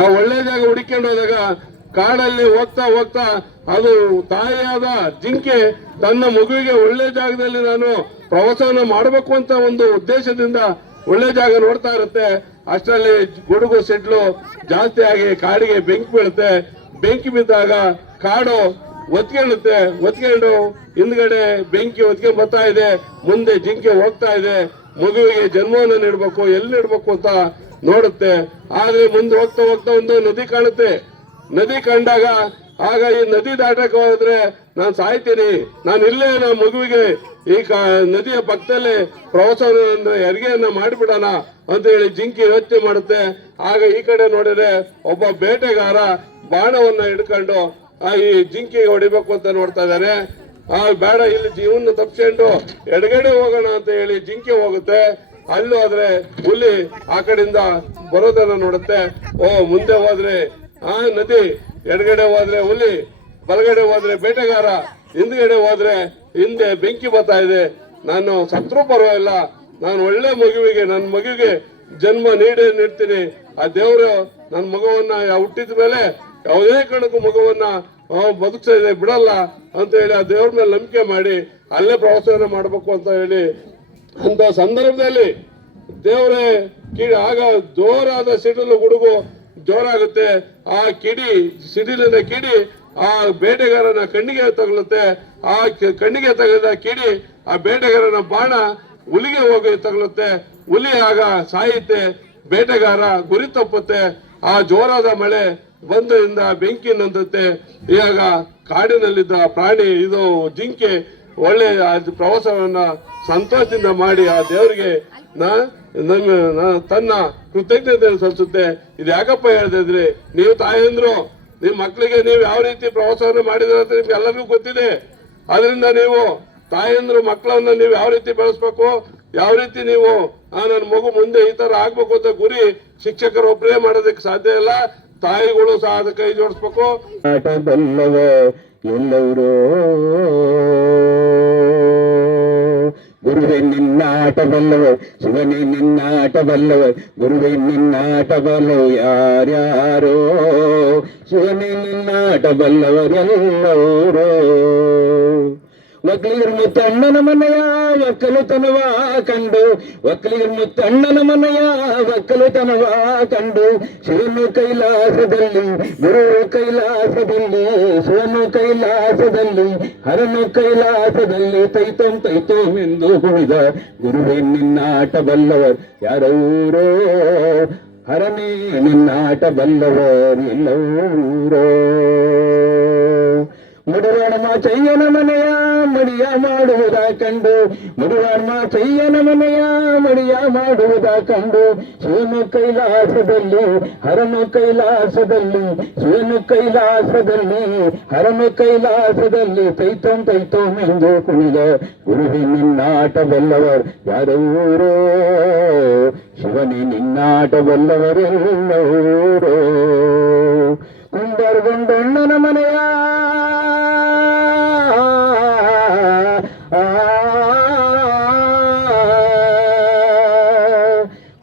ಆ ಒಳ್ಳೆ ಜಾಗ ಹುಡುಕೊಂಡು ಹೋದಾಗ ಕಾಡಲ್ಲಿ ಹೋಗ್ತಾ ಹೋಗ್ತಾ ಅದು ತಾಯಿಯಾದ ಜಿಂಕೆ ತನ್ನ ಮಗುವಿಗೆ ಒಳ್ಳೆ ಜಾಗದಲ್ಲಿ ನಾನು ಪ್ರವಾಸವನ್ನ ಮಾಡಬೇಕು ಅಂತ ಒಂದು ಉದ್ದೇಶದಿಂದ ಒಳ್ಳೆ ಜಾಗ ನೋಡ್ತಾ ಇರುತ್ತೆ. ಅಷ್ಟರಲ್ಲಿ ಗುಡುಗು ಸಿಡ್ಲು ಜಾಸ್ತಿ ಆಗಿ ಕಾಡಿಗೆ ಬೆಂಕಿ ಬೀಳುತ್ತೆ. ಬೆಂಕಿ ಬಿದ್ದಾಗ ಕಾಡು ಒತ್ಕೊಂಡು ಹಿಂದ್ಗಡೆ ಬೆಂಕಿ ಒತ್ಕೊಂಡ್ ಬರ್ತಾ ಇದೆ. ಮುಂದೆ ಜಿಂಕೆ ಹೋಗ್ತಾ ಇದೆ. ಮಗುವಿಗೆ ಜನ್ಮವನ್ನು ನೀಡ್ಬೇಕು, ಎಲ್ಲಿ ನೀಡ್ಬೇಕು ಅಂತ ನೋಡುತ್ತೆ. ಆದ್ರೆ ಮುಂದೆ ಹೋಗ್ತಾ ಹೋಗ್ತಾ ಒಂದು ನದಿ ಕಾಣುತ್ತೆ. ನದಿ ಕಂಡಾಗ ಆಗ ಈ ನದಿ ದಾಟಕ್ಕೆ ಹೋದ್ರೆ ನಾನು ಸಾಯ್ತೀನಿ, ನಾನು ಇಲ್ಲೇ ನಮ್ಮ ಮಗುವಿಗೆ ಈ ನದಿಯ ಪಕ್ಕದಲ್ಲಿ ಪ್ರವಾಸವನ್ನ ಹೆರಿಗೆಯನ್ನ ಮಾಡಿಬಿಡೋಣ ಅಂತ ಹೇಳಿ ಜಿಂಕಿ ಯೋಚನೆ ಮಾಡುತ್ತೆ. ಆಗ ಈ ಕಡೆ ನೋಡಿದ್ರೆ ಒಬ್ಬ ಬೇಟೆಗಾರ ಬಾಣವನ್ನ ಹಿಡ್ಕೊಂಡು ಈ ಜಿಂಕಿಗೆ ಹೊಡಿಬೇಕು ಅಂತ ನೋಡ್ತಾ ಇದ್ದಾನೆ. ಬೇಡ, ಇಲ್ಲಿ ಜೀವನ ತಪ್ಪಿಸ್ಕೊಂಡು ಎಡಗಡೆ ಹೋಗೋಣ ಅಂತ ಹೇಳಿ ಜಿಂಕೆ ಹೋಗುತ್ತೆ. ಅಲ್ಲೂ ಆದ್ರೆ ಹುಲಿ ಆ ಕಡೆಯಿಂದ ಬರೋದನ್ನ ನೋಡುತ್ತೆ. ಮುಂದೆ ಹೋದ್ರೆ ನದಿ, ಎಡಗಡೆ ಹೋದ್ರೆ ಹುಲಿ, ಬಲಗಡೆ ಹೋದ್ರೆ ಬೇಟೆಗಾರ, ಹಿಂದ್ಗಡೆ ಹೋದ್ರೆ ಹಿಂದೆ ಬೆಂಕಿ ಬರ್ತಾ ಇದೆ. ನಾನು ಸತ್ರು ಪರವಾಗಿಲ್ಲ, ನಾನು ಒಳ್ಳೆ ಮಗುವಿಗೆ ನನ್ನ ಮಗುವಿಗೆ ಜನ್ಮ ನೀಡ್ತೀನಿ. ಆ ದೇವರು ನನ್ನ ಮಗುವನ್ನ ಹುಟ್ಟಿದ ಮೇಲೆ ಯಾವುದೇ ಕಾರಣಕ್ಕೂ ಮಗುವನ್ನ ಬದುಕ್ತಾ ಇದೆ ಬಿಡಲ್ಲ ಅಂತ ಹೇಳಿ ಆ ದೇವ್ರ ಮೇಲೆ ನಂಬಿಕೆ ಮಾಡಿ ಅಲ್ಲೇ ಪ್ರವಾಸವನ್ನ ಮಾಡ್ಬೇಕು ಅಂತ ಹೇಳಿ ಅಂತ ಸಂದರ್ಭದಲ್ಲಿ ದೇವರೇ ಆಗ ಜೋರಾದ ಸಿಡಿಲು ಗುಡುಗು ಜೋರಾಗುತ್ತೆ. ಆ ಸಿಡಿಲಿನ ಕಿಡಿ ಆ ಬೇಟೆಗಾರನ ಕಣ್ಣಿಗೆ ತಗಲುತ್ತೆ. ಆ ಕಣ್ಣಿಗೆ ತಗಲಿದ ಕಿಡಿ ಆ ಬೇಟೆಗಾರನ ಬಾಣ ಹುಲಿಗೆ ಹೋಗಿ ತಗಲುತ್ತೆ. ಹುಲಿ ಆಗ ಸಾಯುತ್ತೆ. ಬೇಟೆಗಾರ ಗುರಿ ತಪ್ಪುತ್ತೆ. ಆ ಜೋರಾದ ಮಳೆ ಬಂದ್ರಿಂದ ಬೆಂಕಿ ನಂದುತ್ತೆ. ಈಗ ಕಾಡಿನಲ್ಲಿದ್ದ ಪ್ರಾಣಿ ಇದು ಜಿಂಕೆ ಒಳ್ಳೆ ಪ್ರವಾಸವನ್ನ ಸಂತೋಷದಿಂದ ಮಾಡಿ ಆ ದೇವರಿಗೆ ತನ್ನ ಕೃತಜ್ಞತೆ ಸಲ್ಲಿಸುತ್ತೆ. ಇದು ಯಾಕಪ್ಪ ಹೇಳ್ತಿದ್ರಿ, ನೀವು ತಾಯಂದ್ರು ನಿಮ್ ಮಕ್ಕಳಿಗೆ ನೀವು ಯಾವ ರೀತಿ ಪ್ರವಾಸವನ್ನು ಮಾಡಿದ್ರೆ ಅಂತ ನಿಮ್ಗೆ ಎಲ್ಲರಿಗೂ ಗೊತ್ತಿದೆ. ಅದರಿಂದ ನೀವು ತಾಯಂದ್ರು ಮಕ್ಕಳನ್ನ ನೀವು ಯಾವ ರೀತಿ ಬೆಳೆಸ್ಬೇಕು, ಯಾವ ರೀತಿ ನೀವು ನನ್ನ ಮಗು ಮುಂದೆ ಈ ತರ ಆಗ್ಬೇಕು ಅಂತ ಗುರಿ ಶಿಕ್ಷಕರು ಒಬ್ಬರೇ ಮಾಡೋದಕ್ಕೆ ಸಾಧ್ಯ ಇಲ್ಲ. ತಾಯಿಗಳು ಸಹ ಅದಕ್ಕೆ ಕೈ ಜೋಡಿಸ್ಬೇಕು. ಎಲ್ಲರೂ ಗುರುವೇ ನಿನ್ನಾಟ ಬಲ್ಲವ, ಶಿವನೇ ನಿನ್ನಾಟ ಬಲ್ಲವ, ಗುರುವೇ ನಿನ್ನಾಟ ಬಲ್ಲವ ಯಾರ್ಯಾರೋ, ಶಿವನೇ ನಿನ್ನಾಟ ಬಲ್ಲವರೆಲ್ಲರೂ. ಒಕ್ಕಲಿಗರ ಮುತ್ತಣ್ಣನ ಮನೆಯ ಒಕ್ಕಲುತನವ ಕಂಡು, ಒಕ್ಕಲಿಗರ ಮುತ್ತಣ್ಣನ ಮನೆಯ ಒಕ್ಕಲುತನವ ಕಂಡು, ಶಿವನು ಕೈಲಾಸದಲ್ಲಿ ಗುರು ಕೈಲಾಸದಲ್ಲಿ, ಶಿವನು ಕೈಲಾಸದಲ್ಲಿ ಹರನು ಕೈಲಾಸದಲ್ಲಿ, ತೈತೋಂ ಎಂದು ಕುಣಿದ ಗುರುವೇ ನಿನ್ನಾಟ ಬಲ್ಲವರ್ ಯಾರೂರೋ, ಹರನೇ ನಿನ್ನಾಟ ಬಲ್ಲವರ್ ಎಲ್ಲರೂ. ಮುಡುವರ್ಮ ಚಯ್ಯನ ಮನೆಯ ಮಡಿಯ ಮಾಡುವುದ ಕಂಡು, ಮುಡುವರ್ಮ ಚಯ್ಯನ ಮನೆಯ ಮಡಿಯ ಮಾಡುವುದ ಕಂಡು, ಶಿವನು ಕೈಲಾಸದಲ್ಲಿ ಹರನು ಕೈಲಾಸದಲ್ಲಿ, ಶಿವನು ಕೈಲಾಸದಲ್ಲಿ ಹರನು ಕೈಲಾಸದಲ್ಲಿ, ತೈತೋಂ ಎಂದು ಕುಣಿದ ಗುರುವೇ ನಿನ್ನಾಟ ಬಲ್ಲವರ್ ಯಾರೂರೋ, ಶಿವನೇ ನಿನ್ನಾಟ ಬಲ್ಲವರೆಲ್ಲರೂ. ಕುಂಬಾರಗೊಂಡಣ್ಣನ ಮನೆಯ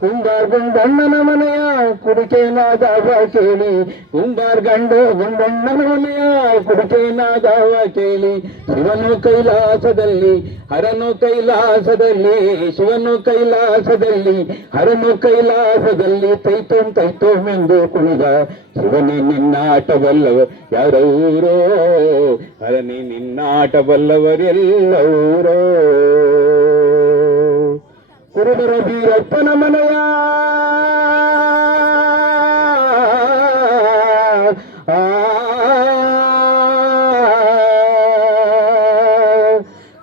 ಕುಂಬಾರಗೊಂಡಣ್ಣನ ಮನೆಯ ಕುಡಿಕೆನಾದವ ಕೇಳಿ, ಕುಂಬಾರಗೊಂಡಣ್ಣನ ಮನೆಯ ಕುಡಿಕೆನಾದವ ಕೇಳಿ, ಶಿವನು ಕೈಲಾಸದಲ್ಲಿ ಹರನು ಕೈಲಾಸದಲ್ಲಿ, ಶಿವನು ಕೈಲಾಸದಲ್ಲಿ ಹರನು ಕೈಲಾಸದಲ್ಲಿ, ತೈತೋಂ ಎಂದು ಕುಣಿದ ಶಿವನೇ ನಿನ್ನಾಟ ಬಲ್ಲವ ಯಾರೂರೋ, ಹರನೇ ನಿನ್ನಾಟ ಬಲ್ಲವರೆಲ್ಲರೂ. ಕುರುಬರ ಬೀರಪ್ಪನ ಮನೆಯ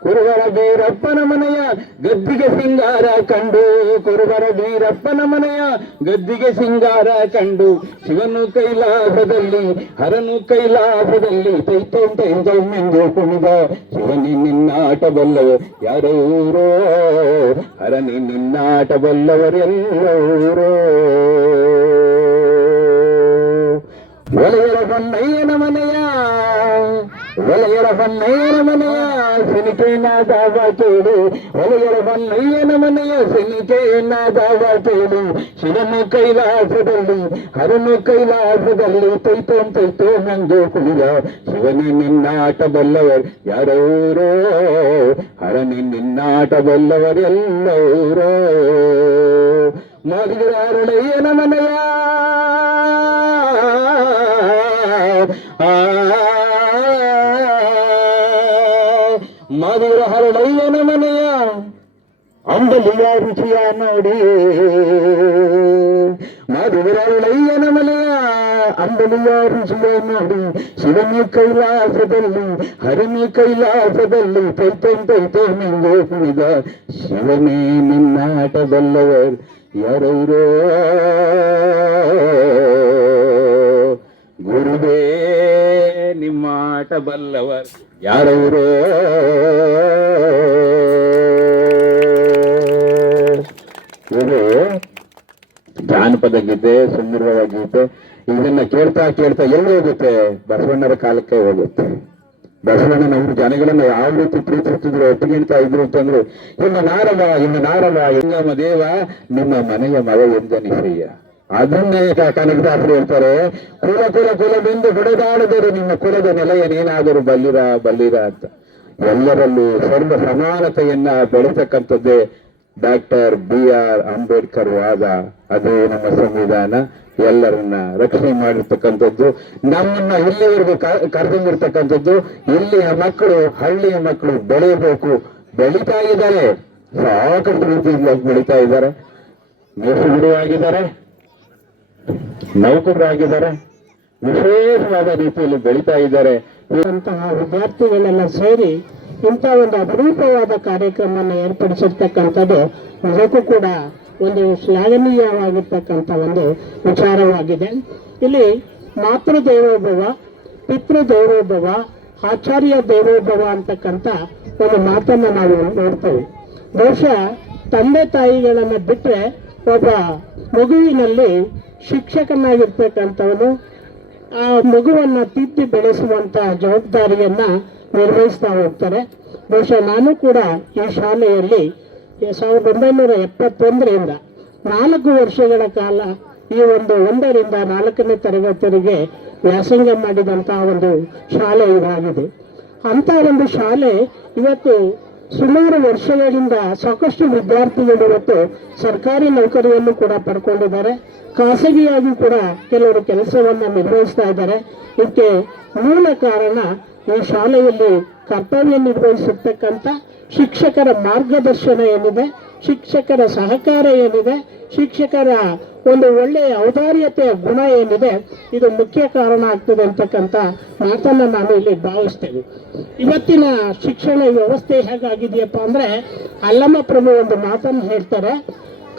ಕುರುಬರ ಬೀರ ಬೀರಪ್ಪನ ಮನೆಯ ಗದ್ದಿಗೆ ಸಿಂಗಾರ ಕಂಡು ಕುರುಬರ ಬೀರಪ್ಪನ ಮನೆಯ ಗದ್ದಿಗೆ ಸಿಂಗಾರ ಕಂಡು ಶಿವನು ಕೈಲಾಸದಲ್ಲಿ ಹರನು ಕೈಲಾಸದಲ್ಲಿ ತೈತೊಂದೆಂದು ಕುಣಿದ ಶಿವನಿ ನಿನ್ನಾಟ ಬಲ್ಲವ ಯಾರೂರೋ ಹರನಿ ನಿನ್ನಾಟ ಬಲ್ಲವರೆಲ್ಲರೂ ಒಲೆಯರ ಹೊನ್ನಯ್ಯನ ಮನೆಯ ಸಿನಿಕೇನಾದವ ಕೇಳು ಒಲೆಯರ ಹೊನ್ನಯ್ಯನ ಮನೆಯ ಸಿನಿಕೇನಾದವ ಕೇಳು ಶಿವನು ಕೈಲಾಸದಲ್ಲಿ ಹರನು ಕೈಲಾಸದಲ್ಲಿ ತೈತೋ ನಂದು ಕುಳಿದ ಶಿವನಿ ನಿನ್ನಾಟ ಬಲ್ಲವರು ಯಾರೂರೋ ಹರನಿ ನಿನ್ನಾಟ ಬಲ್ಲವರೆಲ್ಲರೂ ಮಾದಿಗರಯ್ಯನ ಮನೆಯ ಮಾದಿಗರ ಹರಳಯ್ಯನ ಮನೆಯ ಅಂಬಲಿಯ ರುಚಿಯ ನೋಡಿ ಮಾದಿಗರ ಹರಳಯ್ಯನ ಮನೆಯ ಅಂಬಲಿಯ ರುಚಿಯ ನೋಡಿ ಶಿವನಿ ಕೈಲಾಸದಲ್ಲಿ ಹರನಿ ಕೈಲಾಸದಲ್ಲಿ ತೈತೋ ನಿಂದು ಕುಣಿದ ಶಿವನೇ ನಿನ್ನಾಟ ಬಲ್ಲವರು ಯಾರೂರೋ ಗುರುವೇ ನಿಮ್ಮಾಟ ಬಲ್ಲವರು ಯಾರೂರೋ ಇದು ಜಾನಪದ ಗೀತೆ, ಸುಂದರವಾದ ಗೀತೆ. ಇದನ್ನ ಕೇಳ್ತಾ ಕೇಳ್ತಾ ಎಲ್ಲಿ ಹೋಗುತ್ತೆ? ಬಸವಣ್ಣರ ಕಾಲಕ್ಕೆ ಹೋಗುತ್ತೆ. ಬಸವಣ್ಣನವರು ಜನಗಳನ್ನ ಯಾವ ರೀತಿ ಪ್ರೀತಿಸ್ತಿದ್ರು, ಒಪ್ಪಿಗಿಂತ ಇದ್ರು ಅಂತಂದ್ರು, ಇನ್ನು ನಾರವ ಹಿಂಗಮ ದೇವ ನಿಮ್ಮ ಮನೆಯ ಮಗ ಎಂದನಿಸಯ್ಯ. ಅದನ್ನೇ ಕನಕದಾಸರು ಹೇಳ್ತಾರೆ, ಕುಲವೆಂದು ಹೊಡೆದಾಡಿದರು ನಿಮ್ಮ ಕುಲದ ನೆಲೆಯನೇನಾದರೂ ಬಲ್ಲಿರ ಅಂತ. ಎಲ್ಲರಲ್ಲೂ ಸರ್ವ ಸಮಾನತೆಯನ್ನ ಬೆಳೆಸತಕ್ಕಂಥದ್ದೇ ಡಾಕ್ಟರ್ BR ಅಂಬೇಡ್ಕರ್ ವಾದ. ಅದೇ ನಮ್ಮ ಸಂವಿಧಾನ. ಎಲ್ಲರನ್ನ ರಕ್ಷಣೆ ಮಾಡಿರ್ತಕ್ಕಂಥದ್ದು, ನಮ್ಮನ್ನ ಇಲ್ಲಿವರೆಗೂ ಕರೆದೊಂದಿರ್ತಕ್ಕಂಥದ್ದು. ಇಲ್ಲಿಯ ಮಕ್ಕಳು, ಹಳ್ಳಿಯ ಮಕ್ಕಳು ಬೆಳೆಯಬೇಕು, ಬೆಳೀತಾ ಇದ್ದಾರೆ, ಸಾಕಷ್ಟು ರೀತಿಯಲ್ಲಿ ಬೆಳೀತಾ ಇದ್ದಾರೆ. ಮೇಸುಗುರು ಆಗಿದ್ದಾರೆ, ನೌಕರರಾಗಿದ್ದಾರೆ, ವಿಶೇಷವಾದ ರೀತಿಯಲ್ಲಿ ಬೆಳೀತಾ ಇದ್ದಾರೆ. ಅಂತಹ ವಿದ್ಯಾರ್ಥಿಗಳೆಲ್ಲ ಸೇರಿ ಇಂಥ ಒಂದು ಅಪರೂಪವಾದ ಕಾರ್ಯಕ್ರಮವನ್ನು ಏರ್ಪಡಿಸಿರ್ತಕ್ಕಂಥದ್ದು ನಿಜಕ್ಕೂ ಕೂಡ ಒಂದು ಶ್ಲಾಘನೀಯವಾಗಿರ್ತಕ್ಕಂಥ ಒಂದು ವಿಚಾರವಾಗಿದೆ. ಇಲ್ಲಿ ಮಾತೃ ದೇವೋಭವ, ಪಿತೃ ದೇವೋಭವ, ಆಚಾರ್ಯ ದೇವೋಭವ ಅಂತಕ್ಕಂಥ ಒಂದು ಮಾತನ್ನು ನಾವು ನೋಡ್ತೇವೆ. ಬಹುಶಃ ತಂದೆ ತಾಯಿಗಳನ್ನು ಬಿಟ್ಟರೆ ಒಬ್ಬ ಮಗುವಿನಲ್ಲಿ ಶಿಕ್ಷಕನಾಗಿರ್ತಕ್ಕಂಥವನು ಆ ಮಗುವನ್ನು ತಿದ್ದಿ ಬೆಳೆಸುವಂಥ ಜವಾಬ್ದಾರಿಯನ್ನು ನಿರ್ವಹಿಸ್ತಾ ಹೋಗ್ತಾರೆ. ಬಹುಶಃ ನಾನು ಕೂಡ ಈ ಶಾಲೆಯಲ್ಲಿ 1971ರಿಂದ 4 ವರ್ಷಗಳ ಕಾಲ ಈ ಒಂದು 1ರಿಂದ 4ನೇ ತರಗತಿವರೆಗೆ ವ್ಯಾಸಂಗ ಮಾಡಿದಂತಹ ಒಂದು ಶಾಲೆ ಇದಾಗಿದೆ. ಅಂಥ ಒಂದು ಶಾಲೆ ಇವತ್ತು ಸುಮಾರು ವರ್ಷಗಳಿಂದ ಸಾಕಷ್ಟು ವಿದ್ಯಾರ್ಥಿಗಳು ಇವತ್ತು ಸರ್ಕಾರಿ ನೌಕರಿಯನ್ನು ಕೂಡ ಪಡ್ಕೊಂಡಿದ್ದಾರೆ, ಖಾಸಗಿಯಾಗಿ ಕೂಡ ಕೆಲವರು ಕೆಲಸವನ್ನು ನಿರ್ವಹಿಸ್ತಾ ಇದ್ದಾರೆ. ಇದಕ್ಕೆ ಮೂಲ ಕಾರಣ ಈ ಶಾಲೆಯಲ್ಲಿ ಕರ್ತವ್ಯ ನಿರ್ವಹಿಸಿರ್ತಕ್ಕಂಥ ಶಿಕ್ಷಕರ ಮಾರ್ಗದರ್ಶನ ಏನಿದೆ, ಶಿಕ್ಷಕರ ಸಹಕಾರ ಏನಿದೆ, ಶಿಕ್ಷಕರ ಒಂದು ಒಳ್ಳೆಯ ಔದಾರ್ಯತೆಯ ಗುಣ ಏನಿದೆ, ಇದು ಮುಖ್ಯ ಕಾರಣ ಆಗ್ತದೆ ಅಂತಕ್ಕಂಥ ಮಾತನ್ನು ನಾನು ಇಲ್ಲಿ ಭಾವಿಸ್ತೇನೆ. ಇವತ್ತಿನ ಶಿಕ್ಷಣ ವ್ಯವಸ್ಥೆ ಹೇಗಾಗಿದೆಯಪ್ಪ ಅಂದರೆ, ಅಲ್ಲಮ ಪ್ರಭು ಒಂದು ಮಾತನ್ನು ಹೇಳ್ತಾರೆ,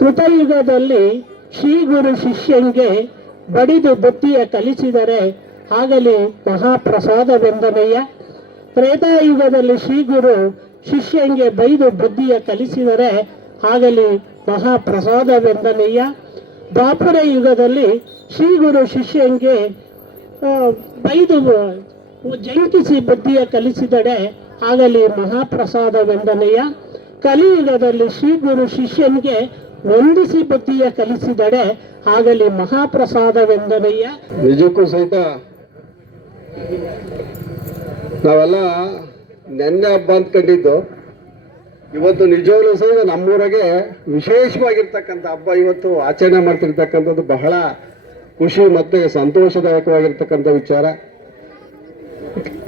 ಕೃತಯುಗದಲ್ಲಿ ಶ್ರೀ ಗುರು ಶಿಷ್ಯಂಗೆ ಬಡಿದು ಬುತ್ತಿಯ ಕಲಿಸಿದರೆ ಆಗಲಿ ಮಹಾಪ್ರಸಾದವೆಂದನಯ್ಯ. ತ್ರೇತಾಯುಗದಲ್ಲಿ ಶ್ರೀ ಗುರು ಶಿಷ್ಯಂಗೆ ಬೈದು ಬುದ್ಧಿಯ ಕಲಿಸಿದರೆ ಆಗಲಿ ಮಹಾಪ್ರಸಾದವೆಂದನಯ್ಯ. ದ್ವಾಪರ ಯುಗದಲ್ಲಿ ಶ್ರೀ ಗುರು ಶಿಷ್ಯಂಗೆ ಬೈದು ಜಂಕಿಸಿ ಬುದ್ಧಿಯ ಕಲಿಸಿದರೆ ಆಗಲಿ ಮಹಾಪ್ರಸಾದವೆಂದನಯ್ಯ. ಕಲಿಯುಗದಲ್ಲಿ ಶ್ರೀ ಗುರು ಶಿಷ್ಯನಿಗೆ ವಂದಿಸಿ ಬುದ್ಧಿಯ ಕಲಿಸಿದರೆ ಆಗಲಿ ಮಹಾಪ್ರಸಾದವೆಂದನಯ್ಯ. ನಿಜಕ್ಕೂ ಸಹಿತ ನಾವೆಲ್ಲ ನೆನ್ನೆ ಹಬ್ಬ ಅಂದ್ಕೊಂಡಿದ್ದು, ಇವತ್ತು ನಿಜವಾಗ್ಲೂ ಸಹಿತ ನಮ್ಮೂರಾಗೆ ವಿಶೇಷವಾಗಿರ್ತಕ್ಕಂಥ ಹಬ್ಬ ಇವತ್ತು ಆಚರಣೆ ಮಾಡ್ತಿರ್ತಕ್ಕಂಥದ್ದು ಬಹಳ ಖುಷಿ ಮತ್ತು ಸಂತೋಷದಾಯಕವಾಗಿರ್ತಕ್ಕಂಥ ವಿಚಾರ.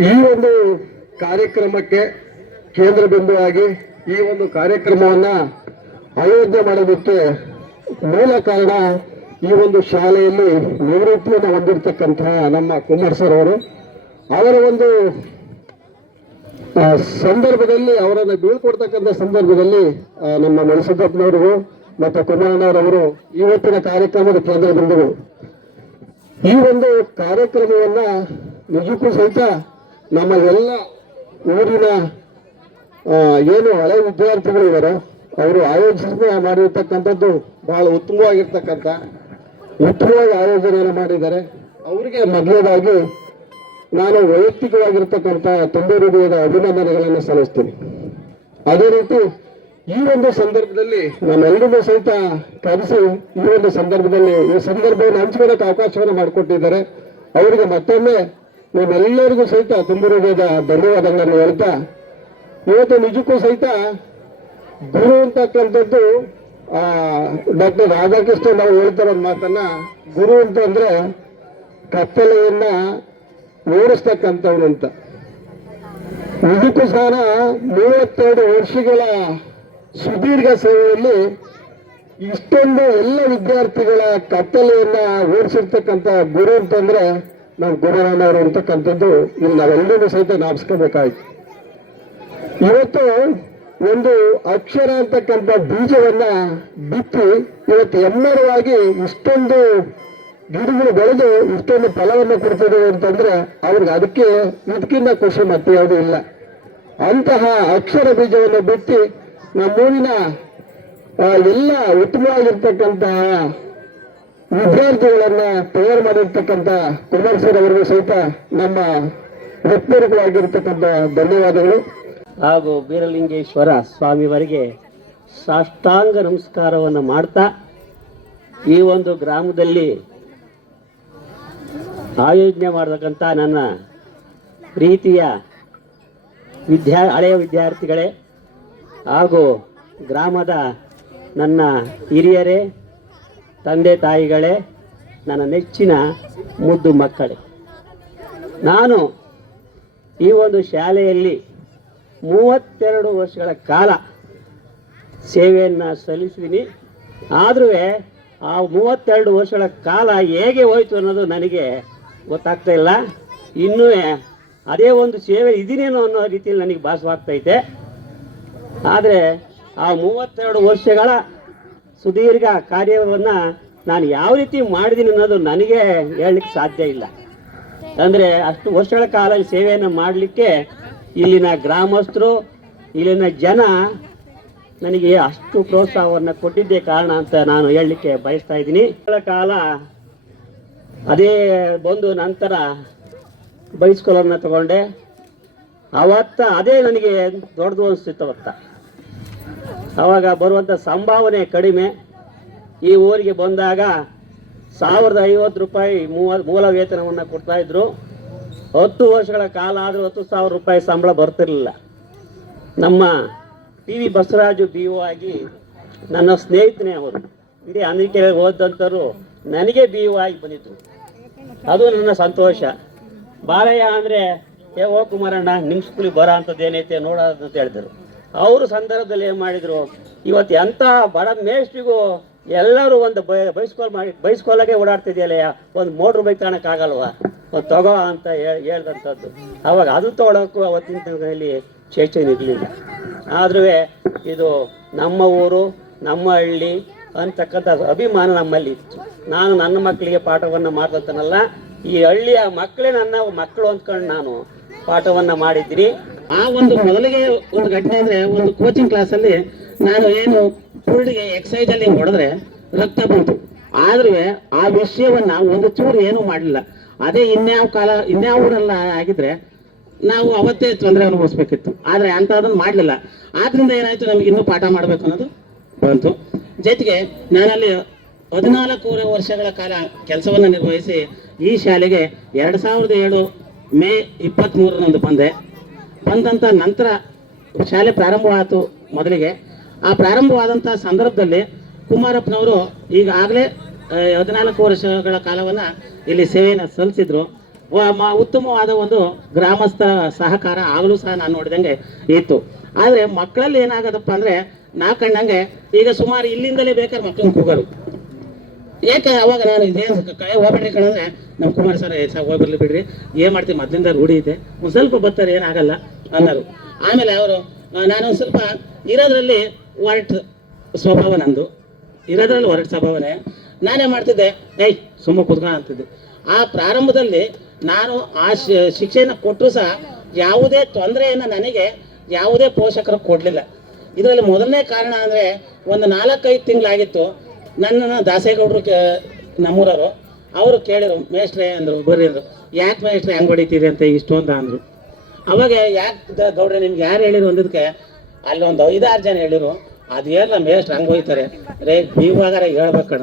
ಈ ಒಂದು ಕಾರ್ಯಕ್ರಮಕ್ಕೆ ಕೇಂದ್ರ ಬಿಂದುವಾಗಿ ಈ ಒಂದು ಕಾರ್ಯಕ್ರಮವನ್ನು ಆಯೋಜನೆ ಮಾಡೋದಕ್ಕೆ ಮೂಲ ಕಾರಣ ಈ ಒಂದು ಶಾಲೆಯಲ್ಲಿ ನಿವೃತ್ತಿಯನ್ನು ಹೊಂದಿರತಕ್ಕಂತಹ ನಮ್ಮ ಕುಮಾರ್ ಸರ್ ಅವರು. ಅವರ ಒಂದು ಸಂದರ್ಭದಲ್ಲಿ ಅವರನ್ನು ಬೀಳ್ಕೊಡ್ತಕ್ಕಂಥ ಸಂದರ್ಭದಲ್ಲಿ ನಮ್ಮ ಮನಸಿದ್ದಪ್ಪನವರು ಮತ್ತು ಕುಮಾರಣ್ಣವರವರು ಇವತ್ತಿನ ಕಾರ್ಯಕ್ರಮದ ಕೇಂದ್ರ ಬಿಂದುಗಳು. ಈ ಒಂದು ಕಾರ್ಯಕ್ರಮವನ್ನ ನಿಜಕ್ಕೂ ಸಹಿತ ನಮ್ಮ ಎಲ್ಲ ಊರಿನ ಏನು ಹಳೆ ವಿದ್ಯಾರ್ಥಿಗಳು ಇದ್ದಾರೆ ಅವರು ಆಯೋಜನೆ ಮಾಡಿರ್ತಕ್ಕಂಥದ್ದು ಬಹಳ ಉತ್ತಮವಾಗಿ ಆಯೋಜನೆಯನ್ನು ಮಾಡಿದ್ದಾರೆ. ಅವರಿಗೆ ಮೊದಲನೇದಾಗಿ ನಾನು ವೈಯಕ್ತಿಕವಾಗಿರ್ತಕ್ಕಂಥ ತುಂಬ ಹೃದಯದ ಅಭಿನಂದನೆಗಳನ್ನು ಸಲ್ಲಿಸ್ತೀನಿ. ಅದೇ ರೀತಿ ಈ ಒಂದು ಸಂದರ್ಭದಲ್ಲಿ ನಮ್ಮೆಲ್ಲರಿಗೂ ಸಹಿತ ಕರೆಸಿ ಈ ಒಂದು ಸಂದರ್ಭದಲ್ಲಿ ಈ ಸಂದರ್ಭವನ್ನು ಹಂಚಿಕೊಳ್ಳಕ್ಕೆ ಅವಕಾಶವನ್ನು ಮಾಡಿಕೊಟ್ಟಿದ್ದಾರೆ. ಅವರಿಗೆ ಮತ್ತೊಮ್ಮೆ ನಿಮ್ಮೆಲ್ಲರಿಗೂ ಸಹಿತ ತುಂಬ ಹೃದಯದ ಧನ್ಯವಾದಗಳನ್ನು ಹೇಳ್ತಾ, ಇವತ್ತು ನಿಜಕ್ಕೂ ಸಹಿತ ಗುರು ಅಂತಕ್ಕಂಥದ್ದು ಡಾಕ್ಟರ್ ರಾಧಾಕೃಷ್ಣ ನಾವು ಹೇಳ್ತಾರ ಒಂದು ಮಾತನ್ನ, ಗುರು ಅಂತಂದ್ರೆ ಕತ್ತಲೆಯನ್ನ ಓಡಿಸ್ತಕ್ಕಂಥವ್ರು ಅಂತ. ನಿಜಕ್ಕೂ ಸಹ 32 ವರ್ಷಗಳ ಸುದೀರ್ಘ ಸೇವೆಯಲ್ಲಿ ಇಷ್ಟೊಂದು ಎಲ್ಲ ವಿದ್ಯಾರ್ಥಿಗಳ ಕತ್ತಲೆಯನ್ನ ಓಡಿಸಿರ್ತಕ್ಕಂಥ ಗುರು ಅಂತಂದ್ರೆ ನಾವು ಗುರುರಾಮನವರು ಅಂತಕ್ಕಂಥದ್ದು ಇಲ್ಲಿ ನಾವೆಲ್ಲರೂ ಸಹಿತ ಜ್ಞಾಪಿಸ್ಕೋಬೇಕಾಯ್ತು. ಇವತ್ತು ಒಂದು ಅಕ್ಷರ ಅಂತಕ್ಕಂಥ ಬೀಜವನ್ನ ಬಿತ್ತಿ ಇವತ್ತು ಎಮ್ಮರವಾಗಿ ಇಷ್ಟೊಂದು ಗಿಡಗಳು ಬೆಳೆದು ಇಷ್ಟೊಂದು ಫಲವನ್ನು ಕೊಡ್ತದೆ ಅಂತಂದ್ರೆ ಅವ್ರಿಗೆ ಇದಕ್ಕಿಂತ ಖುಷಿ ಮತ್ತೆ ಯಾವುದೂ ಇಲ್ಲ. ಅಂತಹ ಅಕ್ಷರ ಬೀಜವನ್ನು ಬಿತ್ತಿ ನಮ್ಮೂರಿನ ಎಲ್ಲ ಉತ್ತಮವಾಗಿರ್ತಕ್ಕಂತಹ ವಿದ್ಯಾರ್ಥಿಗಳನ್ನ ತಯಾರು ಮಾಡಿರ್ತಕ್ಕಂಥ ಕುಮಾರ್ ಸರ್ ಅವರಿಗೂ ಸಹಿತ ನಮ್ಮ ಹೃತ್ಪೂರ್ವಕವಾಗಿರ್ತಕ್ಕಂಥ ಧನ್ಯವಾದಗಳು. ಹಾಗೂ ಬೀರಲಿಂಗೇಶ್ವರ ಸ್ವಾಮಿಯವರಿಗೆ ಸಾಷ್ಟಾಂಗ ನಮಸ್ಕಾರವನ್ನು ಮಾಡ್ತಾ, ಈ ಒಂದು ಗ್ರಾಮದಲ್ಲಿ ಆಯೋಜನೆ ಮಾಡತಕ್ಕಂಥ ನನ್ನ ಪ್ರೀತಿಯ ಹಳೆಯ ವಿದ್ಯಾರ್ಥಿಗಳೇ ಹಾಗೂ ಗ್ರಾಮದ ನನ್ನ ಹಿರಿಯರೇ, ತಂದೆ ತಾಯಿಗಳೇ, ನನ್ನ ನೆಚ್ಚಿನ ಮುದ್ದು ಮಕ್ಕಳೇ, ನಾನು ಈ ಒಂದು ಶಾಲೆಯಲ್ಲಿ 32 ವರ್ಷಗಳ ಕಾಲ ಸೇವೆಯನ್ನು ಸಲ್ಲಿಸಿದ್ದೀನಿ. ಆದರೂ ಆ 32 ವರ್ಷಗಳ ಕಾಲ ಹೇಗೆ ಹೋಯಿತು ಅನ್ನೋದು ನನಗೆ ಗೊತ್ತಾಗ್ತಾ ಇಲ್ಲ. ಇನ್ನೂ ಅದೇ ಒಂದು ಸೇವೆ ಇದೀನೇನೋ ಅನ್ನೋ ರೀತಿಯಲ್ಲಿ ನನಗೆ ಭಾಸವಾಗ್ತೈತೆ. ಆದರೆ ಆ 32 ವರ್ಷಗಳ ಸುದೀರ್ಘ ಕಾರ್ಯವನ್ನು ನಾನು ಯಾವ ರೀತಿ ಮಾಡಿದ್ದೀನಿ ಅನ್ನೋದು ನನಗೆ ಹೇಳಲಿಕ್ಕೆ ಸಾಧ್ಯ ಇಲ್ಲ. ಅಂದರೆ ಅಷ್ಟು ವರ್ಷಗಳ ಕಾಲ ಸೇವೆಯನ್ನು ಮಾಡಲಿಕ್ಕೆ ಇಲ್ಲಿನ ಗ್ರಾಮಸ್ಥರು, ಇಲ್ಲಿನ ಜನ ನನಗೆ ಅಷ್ಟು ಪ್ರೋತ್ಸಾಹವನ್ನು ಕೊಟ್ಟಿದ್ದೇ ಕಾರಣ ಅಂತ ನಾನು ಹೇಳಲಿಕ್ಕೆ ಬಯಸ್ತಾ ಇದ್ದೀನಿ. ಕಾಲ ಅದೇ ಬಂದು ನಂತರ ಬೈಸ್ಕೊಲನ್ನು ತಗೊಂಡೆ. ಅದೇ ನನಗೆ ದೊಡ್ಡದು ಅನಿಸ್ತಿತ್ತು ಅವತ್ತ. ಆವಾಗ ಬರುವಂಥ ಸಂಭಾವನೆ ಕಡಿಮೆ. ಈ ಊರಿಗೆ ಬಂದಾಗ 1050 ರೂಪಾಯಿ ಮೂಲ ವೇತನವನ್ನು ಕೊಡ್ತಾಯಿದ್ರು. 10 ವರ್ಷಗಳ ಕಾಲ ಆದರೂ 10,000 ರೂಪಾಯಿ ಸಂಬಳ ಬರ್ತಿರಲಿಲ್ಲ. ನಮ್ಮ PV ಬಸವರಾಜು BO ಆಗಿ ನನ್ನ ಸ್ನೇಹಿತನೇ ಅವರು, ಇಡೀ ಅಮೆರಿಕೆಯಲ್ಲಿ ಓದಂಥವ್ರು ನನಗೆ BO ಆಗಿ ಬಂದಿದ್ರು. ಅದು ನನ್ನ ಸಂತೋಷ. ಬಾಲಯ್ಯ ಅಂದರೆ ಓ ಕುಮಾರಣ್ಣ ನಿಮ್ಮ ಸ್ಕೂಲಿಗೆ ಬರೋ ಅಂಥದ್ದು ಏನೈತೆ ನೋಡೋದು ಅಂತ ಹೇಳಿದರು. ಅವರು ಸಂದರ್ಭದಲ್ಲಿ ಏನು ಮಾಡಿದರು, ಇವತ್ತು ಎಂಥ ಬಡ ಮೇಷ್ಟ್ರಿಗೂ ಎಲ್ಲರೂ ಒಂದು ಬೈಸ್ಕೋಲಾಗೆ ಓಡಾಡ್ತಿದೆಯಲ್ಲ, ಒಂದು ಮೋಟ್ರ್ ಬೈಕ್ ತಗೊಳಕ್ಕಾಗಲ್ವ, ಒಂದು ತಗೋ ಅಂತ ಹೇಳ್ದಂಥದ್ದು. ಆವಾಗ ಅದು ತೊಗೊಳೋಕ್ಕೂ ಅವತ್ತಿನ ದಿನಗಳಲ್ಲಿ ಚೈತನ್ಯ ಇರಲಿಲ್ಲ. ಆದರೂ ಇದು ನಮ್ಮ ಊರು, ನಮ್ಮ ಹಳ್ಳಿ ಅಂತಕ್ಕಂಥ ಅಭಿಮಾನ ನಮ್ಮಲ್ಲಿ ಇತ್ತು. ನಾನು ನನ್ನ ಮಕ್ಕಳಿಗೆ ಪಾಠವನ್ನು ಮಾಡ್ದಂತನಲ್ಲ, ಈ ಹಳ್ಳಿಯ ಮಕ್ಕಳೇ ನನ್ನ ಮಕ್ಕಳು ಅಂದ್ಕೊಂಡು ನಾನು ಪಾಠವನ್ನು ಮಾಡಿದ್ದೀನಿ. ಆ ಒಂದು ಮೊದಲಿಗೆ ಒಂದು ಘಟನೆ ಅಂದರೆ, ಒಂದು ಕೋಚಿಂಗ್ ಕ್ಲಾಸಲ್ಲಿ ನಾನು ಏನು ಫುಲ್ಗೆ ಎಕ್ಸೈಜಲ್ಲಿ ಹೊಡೆದ್ರೆ ರಕ್ತ ಬಂತು. ಆದ್ರೂ ಆ ವಿಷಯವನ್ನು ಒಂದು ಚೂರು ಏನೂ ಮಾಡಲಿಲ್ಲ. ಅದೇ ಇನ್ಯಾವ ಊರೆಲ್ಲ ಆಗಿದ್ರೆ ನಾವು ಅವತ್ತೇ ತೊಂದರೆ ಅನುಭವಿಸ್ಬೇಕಿತ್ತು. ಆದರೆ ಅಂಥದನ್ನು ಮಾಡಲಿಲ್ಲ. ಆದ್ದರಿಂದ ಏನಾಯಿತು, ನಮಗೆ ಇನ್ನೂ ಪಾಠ ಮಾಡಬೇಕು ಅನ್ನೋದು ಬಂತು. ಜೊತೆಗೆ ನಾನಲ್ಲಿ 14 ವರ್ಷಗಳ ಕಾಲ ಕೆಲಸವನ್ನು ನಿರ್ವಹಿಸಿ ಈ ಶಾಲೆಗೆ 2007 ಮೇ 23ರಂದು ಬಂದಂಥ ನಂತರ ಶಾಲೆ ಪ್ರಾರಂಭವಾಯಿತು. ಮೊದಲಿಗೆ ಆ ಪ್ರಾರಂಭವಾದಂಥ ಸಂದರ್ಭದಲ್ಲಿ ಕುಮಾರಪ್ಪನವರು ಈಗಾಗಲೇ 14 ವರ್ಷಗಳ ಕಾಲವನ್ನು ಇಲ್ಲಿ ಸೇವೆಯನ್ನು ಸಲ್ಲಿಸಿದ್ರು. ಉತ್ತಮವಾದ ಒಂದು ಗ್ರಾಮಸ್ಥ ಸಹಕಾರ ಆಗಲೂ ಸಹ ನಾನು ನೋಡಿದಂಗೆ ಇತ್ತು. ಆದರೆ ಮಕ್ಕಳಲ್ಲಿ ಏನಾಗೋದಪ್ಪ ಅಂದರೆ, ನಾ ಕಂಡಂಗೆ ಈಗ ಸುಮಾರು ಇಲ್ಲಿಂದಲೇ ಬೇಕಾದ್ರೆ ಮಕ್ಕಳನ್ನ ಕೂಗೋರು. ಏಕೆ ಅವಾಗ ನಾನು ಇದೇನು ಕಳೆ ಹೋಗ್ಬೇಡ್ರಿ ಕಣಂದ್ರೆ, ನಮ್ಮ ಕುಮಾರ್ ಸರ್ ಹೋಗಿ ಬರ್ಲಿ ಬಿಡ್ರಿ, ಏನು ಮಾಡ್ತೀವಿ ಮೊದಲಿಂದ ರೂಢಿ ಇದೆ, ಒಂದು ಸ್ವಲ್ಪ ಬರ್ತಾರೆ ಏನಾಗಲ್ಲ ಅನ್ನೋರು. ಆಮೇಲೆ ಅವರು ನಾನು ಸ್ವಲ್ಪ ಇರೋದ್ರಲ್ಲಿ ಹೊರಟು ಸ್ವಭಾವ ನಂದು, ಇರೋದ್ರಲ್ಲಿ ಹೊರಟು ಸ್ವಭಾವನೆ. ನಾನೇ ಮಾಡ್ತಿದ್ದೆ, ಏಯ್ ಸುಮ್ಮ ಕೂತ್ಕೊಂಡು ಅಂತಿದ್ದೆ. ಆ ಪ್ರಾರಂಭದಲ್ಲಿ ನಾನು ಆ ಶಿಕ್ಷೆಯನ್ನು ಕೊಟ್ಟರು ಸಹ ಯಾವುದೇ ತೊಂದರೆಯನ್ನು ನನಗೆ ಯಾವುದೇ ಪೋಷಕರು ಕೊಡಲಿಲ್ಲ. ಇದರಲ್ಲಿ ಮೊದಲನೇ ಕಾರಣ ಅಂದರೆ, ಒಂದು 4-5 ತಿಂಗಳಾಗಿತ್ತು ನನ್ನನ್ನು ದಾಸೇಗೌಡರು ನಮ್ಮೂರವರು ಅವರು ಕೇಳಿದ್ರು, ಮೇಷ್ಟ್ರೆ ಅಂದರು, ಬರ್ರಿ ಅಂದರು. ಯಾಕೆ ಮೇಷ್ಟ್ರೆ ಹೆಂಗೆ ಹೊಡಿತೀರಿ ಅಂತ ಇಷ್ಟೊಂದು ಅಂದರು. ಅವಾಗ ಯಾಕೆ ಗೌಡ್ರೆ ನಿಮ್ಗೆ ಯಾರು ಹೇಳಿರು ಅಂದಿದ್ದಕ್ಕೆ ಅಲ್ಲೊಂದು 5-6 ಜನ ಹೇಳಿರು. ಅದೇಲ್ಲ ಮೇಷ್ಟ್ರು ಹಂಗೆ ಹೋಯ್ತಾರೆ ರೇ, ನೀವಾಗಾರ ಹೇಳ್ಬೇಕಣ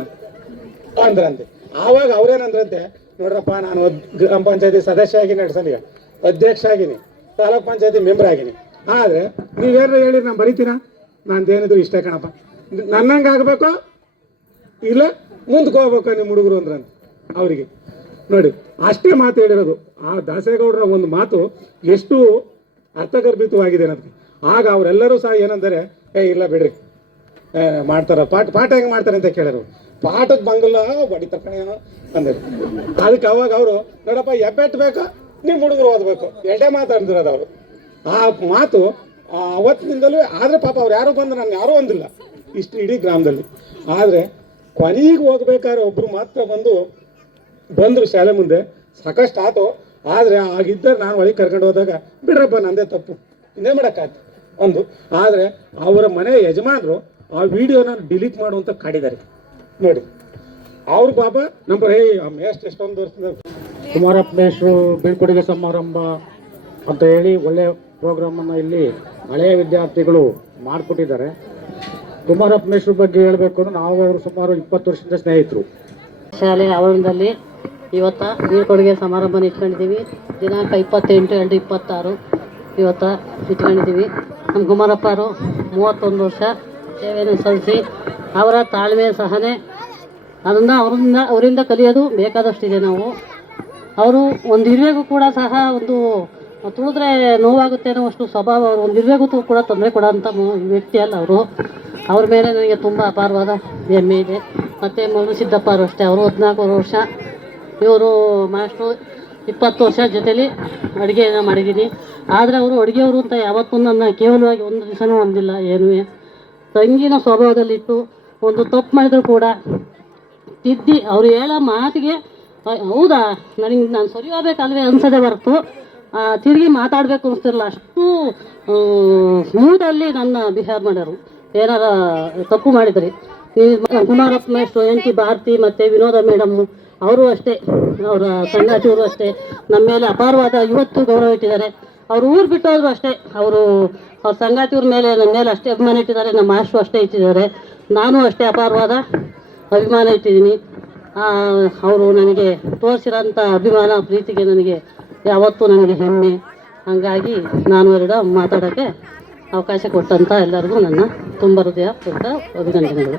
ಅಂದ್ರಂತೆ. ಆವಾಗ ಅವ್ರೇನಂದ್ರಂತೆ, ನೋಡ್ರಪ್ಪ ನಾನು ಗ್ರಾಮ ಪಂಚಾಯತಿ ಸದಸ್ಯ ಆಗಿನಿ, 2 ಸಲ ಅಧ್ಯಕ್ಷ ಆಗಿನಿ, ತಾಲೂಕ್ ಪಂಚಾಯತಿ ಮೆಂಬರ್ ಆಗಿನಿ. ಆದರೆ ನೀವೇನು ಹೇಳಿ ನಾನು ಬರೀತೀರಾ, ನಂದೇನಿದ್ರು ಇಷ್ಟೇ ಕಣಪ್ಪ, ನನ್ನಂಗೆ ಆಗಬೇಕು ಇಲ್ಲ ಮುಂದಕ್ಕೆ ಹೋಗ್ಬೇಕು ನಿಮ್ಮ ಹುಡುಗರು ಅಂದ್ರಂತೆ. ಅವರಿಗೆ ನೋಡಿ ಅಷ್ಟೇ ಮಾತು ಹೇಳಿರೋದು. ಆ ದಾಸೇಗೌಡರ ಒಂದು ಮಾತು ಎಷ್ಟು ಅರ್ಥಗರ್ಭಿತವಾಗಿದೆ ಅನ್ನೋದಕ್ಕೆ. ಆಗ ಅವರೆಲ್ಲರೂ ಸಹ ಏನಂದರೆ, ಇಲ್ಲ ಬಿಡ್ರಿ ಮಾಡ್ತಾರ, ಪಾಠ ಹೆಂಗೆ ಮಾಡ್ತಾರೆ ಅಂತ ಕೇಳಿದ್ರು. ಪಾಠದ ಬಂಗಲ್ಲ ಹೊಡಿತಾರೆ ಕಣ ಏನೋ ಅಂದರೆ. ಅದಕ್ಕೆ ಅವಾಗ ಅವರು, ನೋಡಪ್ಪ ಎಬ್ಬೆಟ್ಟು ಬೇಕು, ನಿಮ್ಮ ಹುಡುಗರು ಓದಬೇಕು, ಎರಡೇ ಮಾತಾಡ್ತಿರೋದು ಅವರು. ಆ ಮಾತು ಅವತ್ತಿನಿಂದಲೂ. ಆದರೆ ಪಾಪ ಅವ್ರು ಯಾರು ಬಂದು ನಾನು ಯಾರೂ ಒಂದಿಲ್ಲ ಇಷ್ಟು ಇಡೀ ಗ್ರಾಮದಲ್ಲಿ. ಆದರೆ ಕೊನೆಗೆ ಹೋಗ್ಬೇಕಾದ್ರೆ ಒಬ್ಬರು ಮಾತ್ರ ಬಂದರು ಶಾಲೆ ಮುಂದೆ. ಸಾಕಷ್ಟು ಆತು. ಆದರೆ ಆಗಿದ್ದರೆ ನಾನು ಒಳಗೆ ಕರ್ಕೊಂಡು ಹೋದಾಗ, ಬಿಡ್ರಪ್ಪ ನಂದೇ ತಪ್ಪು, ಇನ್ನೇ ಮಾಡೋಕ್ಕಾಯ್ತು ಒಂದು. ಆದರೆ ಅವರ ಮನೆ ಯಜಮಾನರು ಆ ವಿಡಿಯೋನ ಡಿಲೀಟ್ ಮಾಡುವಂತ ಕಾಡಿದ್ದಾರೆ ನೋಡಿ. ಅವ್ರು ಪಾಪ ನಂಬರ್ ಮೇಸ್ಟ್ ಎಷ್ಟೊಂದು ವರ್ಷದ ಕುಮಾರಪ್ಪ ಮೇಷ್ಟ್ರು ಬೀಳ್ಕೊಡುಗೆ ಸಮಾರಂಭ ಅಂತ ಹೇಳಿ ಒಳ್ಳೆಯ ಪ್ರೋಗ್ರಾಮನ್ನು ಇಲ್ಲಿ ಹಳೆಯ ವಿದ್ಯಾರ್ಥಿಗಳು ಮಾಡಿಕೊಟ್ಟಿದ್ದಾರೆ. ಕುಮಾರಪ್ಪ ಮೇಷ್ಟ್ರ ಬಗ್ಗೆ ಹೇಳಬೇಕು ಅಂದ್ರೆ ನಾವು ಅವರು ಸುಮಾರು 20 ವರ್ಷದಿಂದ ಸ್ನೇಹಿತರು. ಶಾಲೆ ಆವರಣದಲ್ಲಿ ಇವತ್ತು ಬೀಳ್ಕೊಡುಗೆ ಸಮಾರಂಭನ ಇಟ್ಕೊಂಡಿದ್ದೀವಿ. ದಿನಾಂಕ 28/2/26 ಇವತ್ತು ಇಟ್ಕೊಂಡಿದ್ದೀವಿ. ನಮ್ಮ ಕುಮಾರಪ್ಪರು 31 ವರ್ಷ ಸೇವೆಯನ್ನು ಸಲ್ಲಿಸಿ ಅವರ ತಾಳ್ಮೆ ಸಹನೆ ಅದನ್ನು ಅವರಿಂದ ಕಲಿಯೋದು ಬೇಕಾದಷ್ಟಿದೆ. ನಾವು ಅವರು ಒಂದು ಇರುವೆಗೂ ಕೂಡ ಸಹ ಒಂದು ತುಳಿದ್ರೆ ನೋವಾಗುತ್ತೆ ಅನ್ನೋ ಅಷ್ಟು ಸ್ವಭಾವ. ಅವರು ಒಂದು ಇರುವೆಗೂ ಕೂಡ ತೊಂದರೆ ಕೊಡೋಂಥ ವ್ಯಕ್ತಿ ಅಲ್ಲ ಅವರು. ಅವ್ರ ಮೇಲೆ ನನಗೆ ತುಂಬ ಅಪಾರವಾದ ಹೆಮ್ಮೆ ಇದೆ. ಮತ್ತು ಮಗು ಸಿದ್ದಪ್ಪ ಅವರು ಅಷ್ಟೇ, ಅವರು 14 ವರ್ಷ, ಇವರು ಮಾಸ್ಟ್ರು 20 ವರ್ಷ ಜೊತೆಲಿ ಅಡುಗೆಯನ್ನು ಮಾಡಿದ್ದೀನಿ. ಆದರೆ ಅವರು ಅಡುಗೆಯವರು ಅಂತ ಯಾವತ್ತೂ ನನ್ನ ಕೇವಲವಾಗಿ ಒಂದು ದಿವಸನೂ ಒಂದಿಲ್ಲ. ಏನೂ ತಂಗಿನ ಸ್ವಭಾವದಲ್ಲಿಟ್ಟು ಒಂದು ತಪ್ಪು ಮಾಡಿದ್ರು ಕೂಡ ತಿದ್ದಿ ಅವರು ಹೇಳೋ ಮಾತಿಗೆ ಹೌದಾ ನಾನು ಸರಿ ಹೋಗ್ಬೇಕಲ್ವೇ ಅನ್ಸೋದೇ ಹೊರತು ತಿರುಗಿ ಮಾತಾಡಬೇಕು ಅನಿಸ್ತಿರಲ್ಲ. ಅಷ್ಟು ಸ್ಮೂತಲ್ಲಿ ನನ್ನ ಬಿಹೇವ್ ಮಾಡೋರು. ಏನಾರ ತಪ್ಪು ಮಾಡಿದ್ರಿ ಕುಮಾರಪ್ಪ ಮೇಷ್ಟ್ರು, ಎನ್ ಟಿ ಭಾರತಿ ಮತ್ತು ವಿನೋದ ಮೇಡಮ್ಮು ಅವರು ಅಷ್ಟೇ, ಅವರ ಸಂಗಾತಿಯವರು ಅಷ್ಟೇ ನಮ್ಮ ಮೇಲೆ ಅಪಾರವಾದ ಇವತ್ತು ಗೌರವ ಇಟ್ಟಿದ್ದಾರೆ. ಅವರು ಊರು ಬಿಟ್ಟೋದ್ರು ಅಷ್ಟೇ, ಅವ್ರ ಸಂಗಾತಿಯವ್ರ ಮೇಲೆ ನನ್ನ ಮೇಲೆ ಅಷ್ಟೇ ಅಭಿಮಾನ ಇಟ್ಟಿದ್ದಾರೆ. ನಮ್ಮ ಮಾಸ್ಟ್ರು ಅಷ್ಟೇ ಇಟ್ಟಿದ್ದಾರೆ. ನಾನು ಅಷ್ಟೇ ಅಪಾರವಾದ ಅಭಿಮಾನ ಇಟ್ಟಿದ್ದೀನಿ. ಅವರು ನನಗೆ ತೋರಿಸಿರೋಂಥ ಅಭಿಮಾನ ಪ್ರೀತಿಗೆ ನನಗೆ ಯಾವತ್ತೂ ನನಗೆ ಹೆಮ್ಮೆ. ಹಾಗಾಗಿ ನಾನು ಮಾತಾಡೋಕ್ಕೆ ಅವಕಾಶ ಕೊಟ್ಟಂಥ ಎಲ್ಲರಿಗೂ ನನ್ನ ತುಂಬ ಹೃದಯಪೂರ್ವಕ ಅಭಿನಂದನೆಗಳು.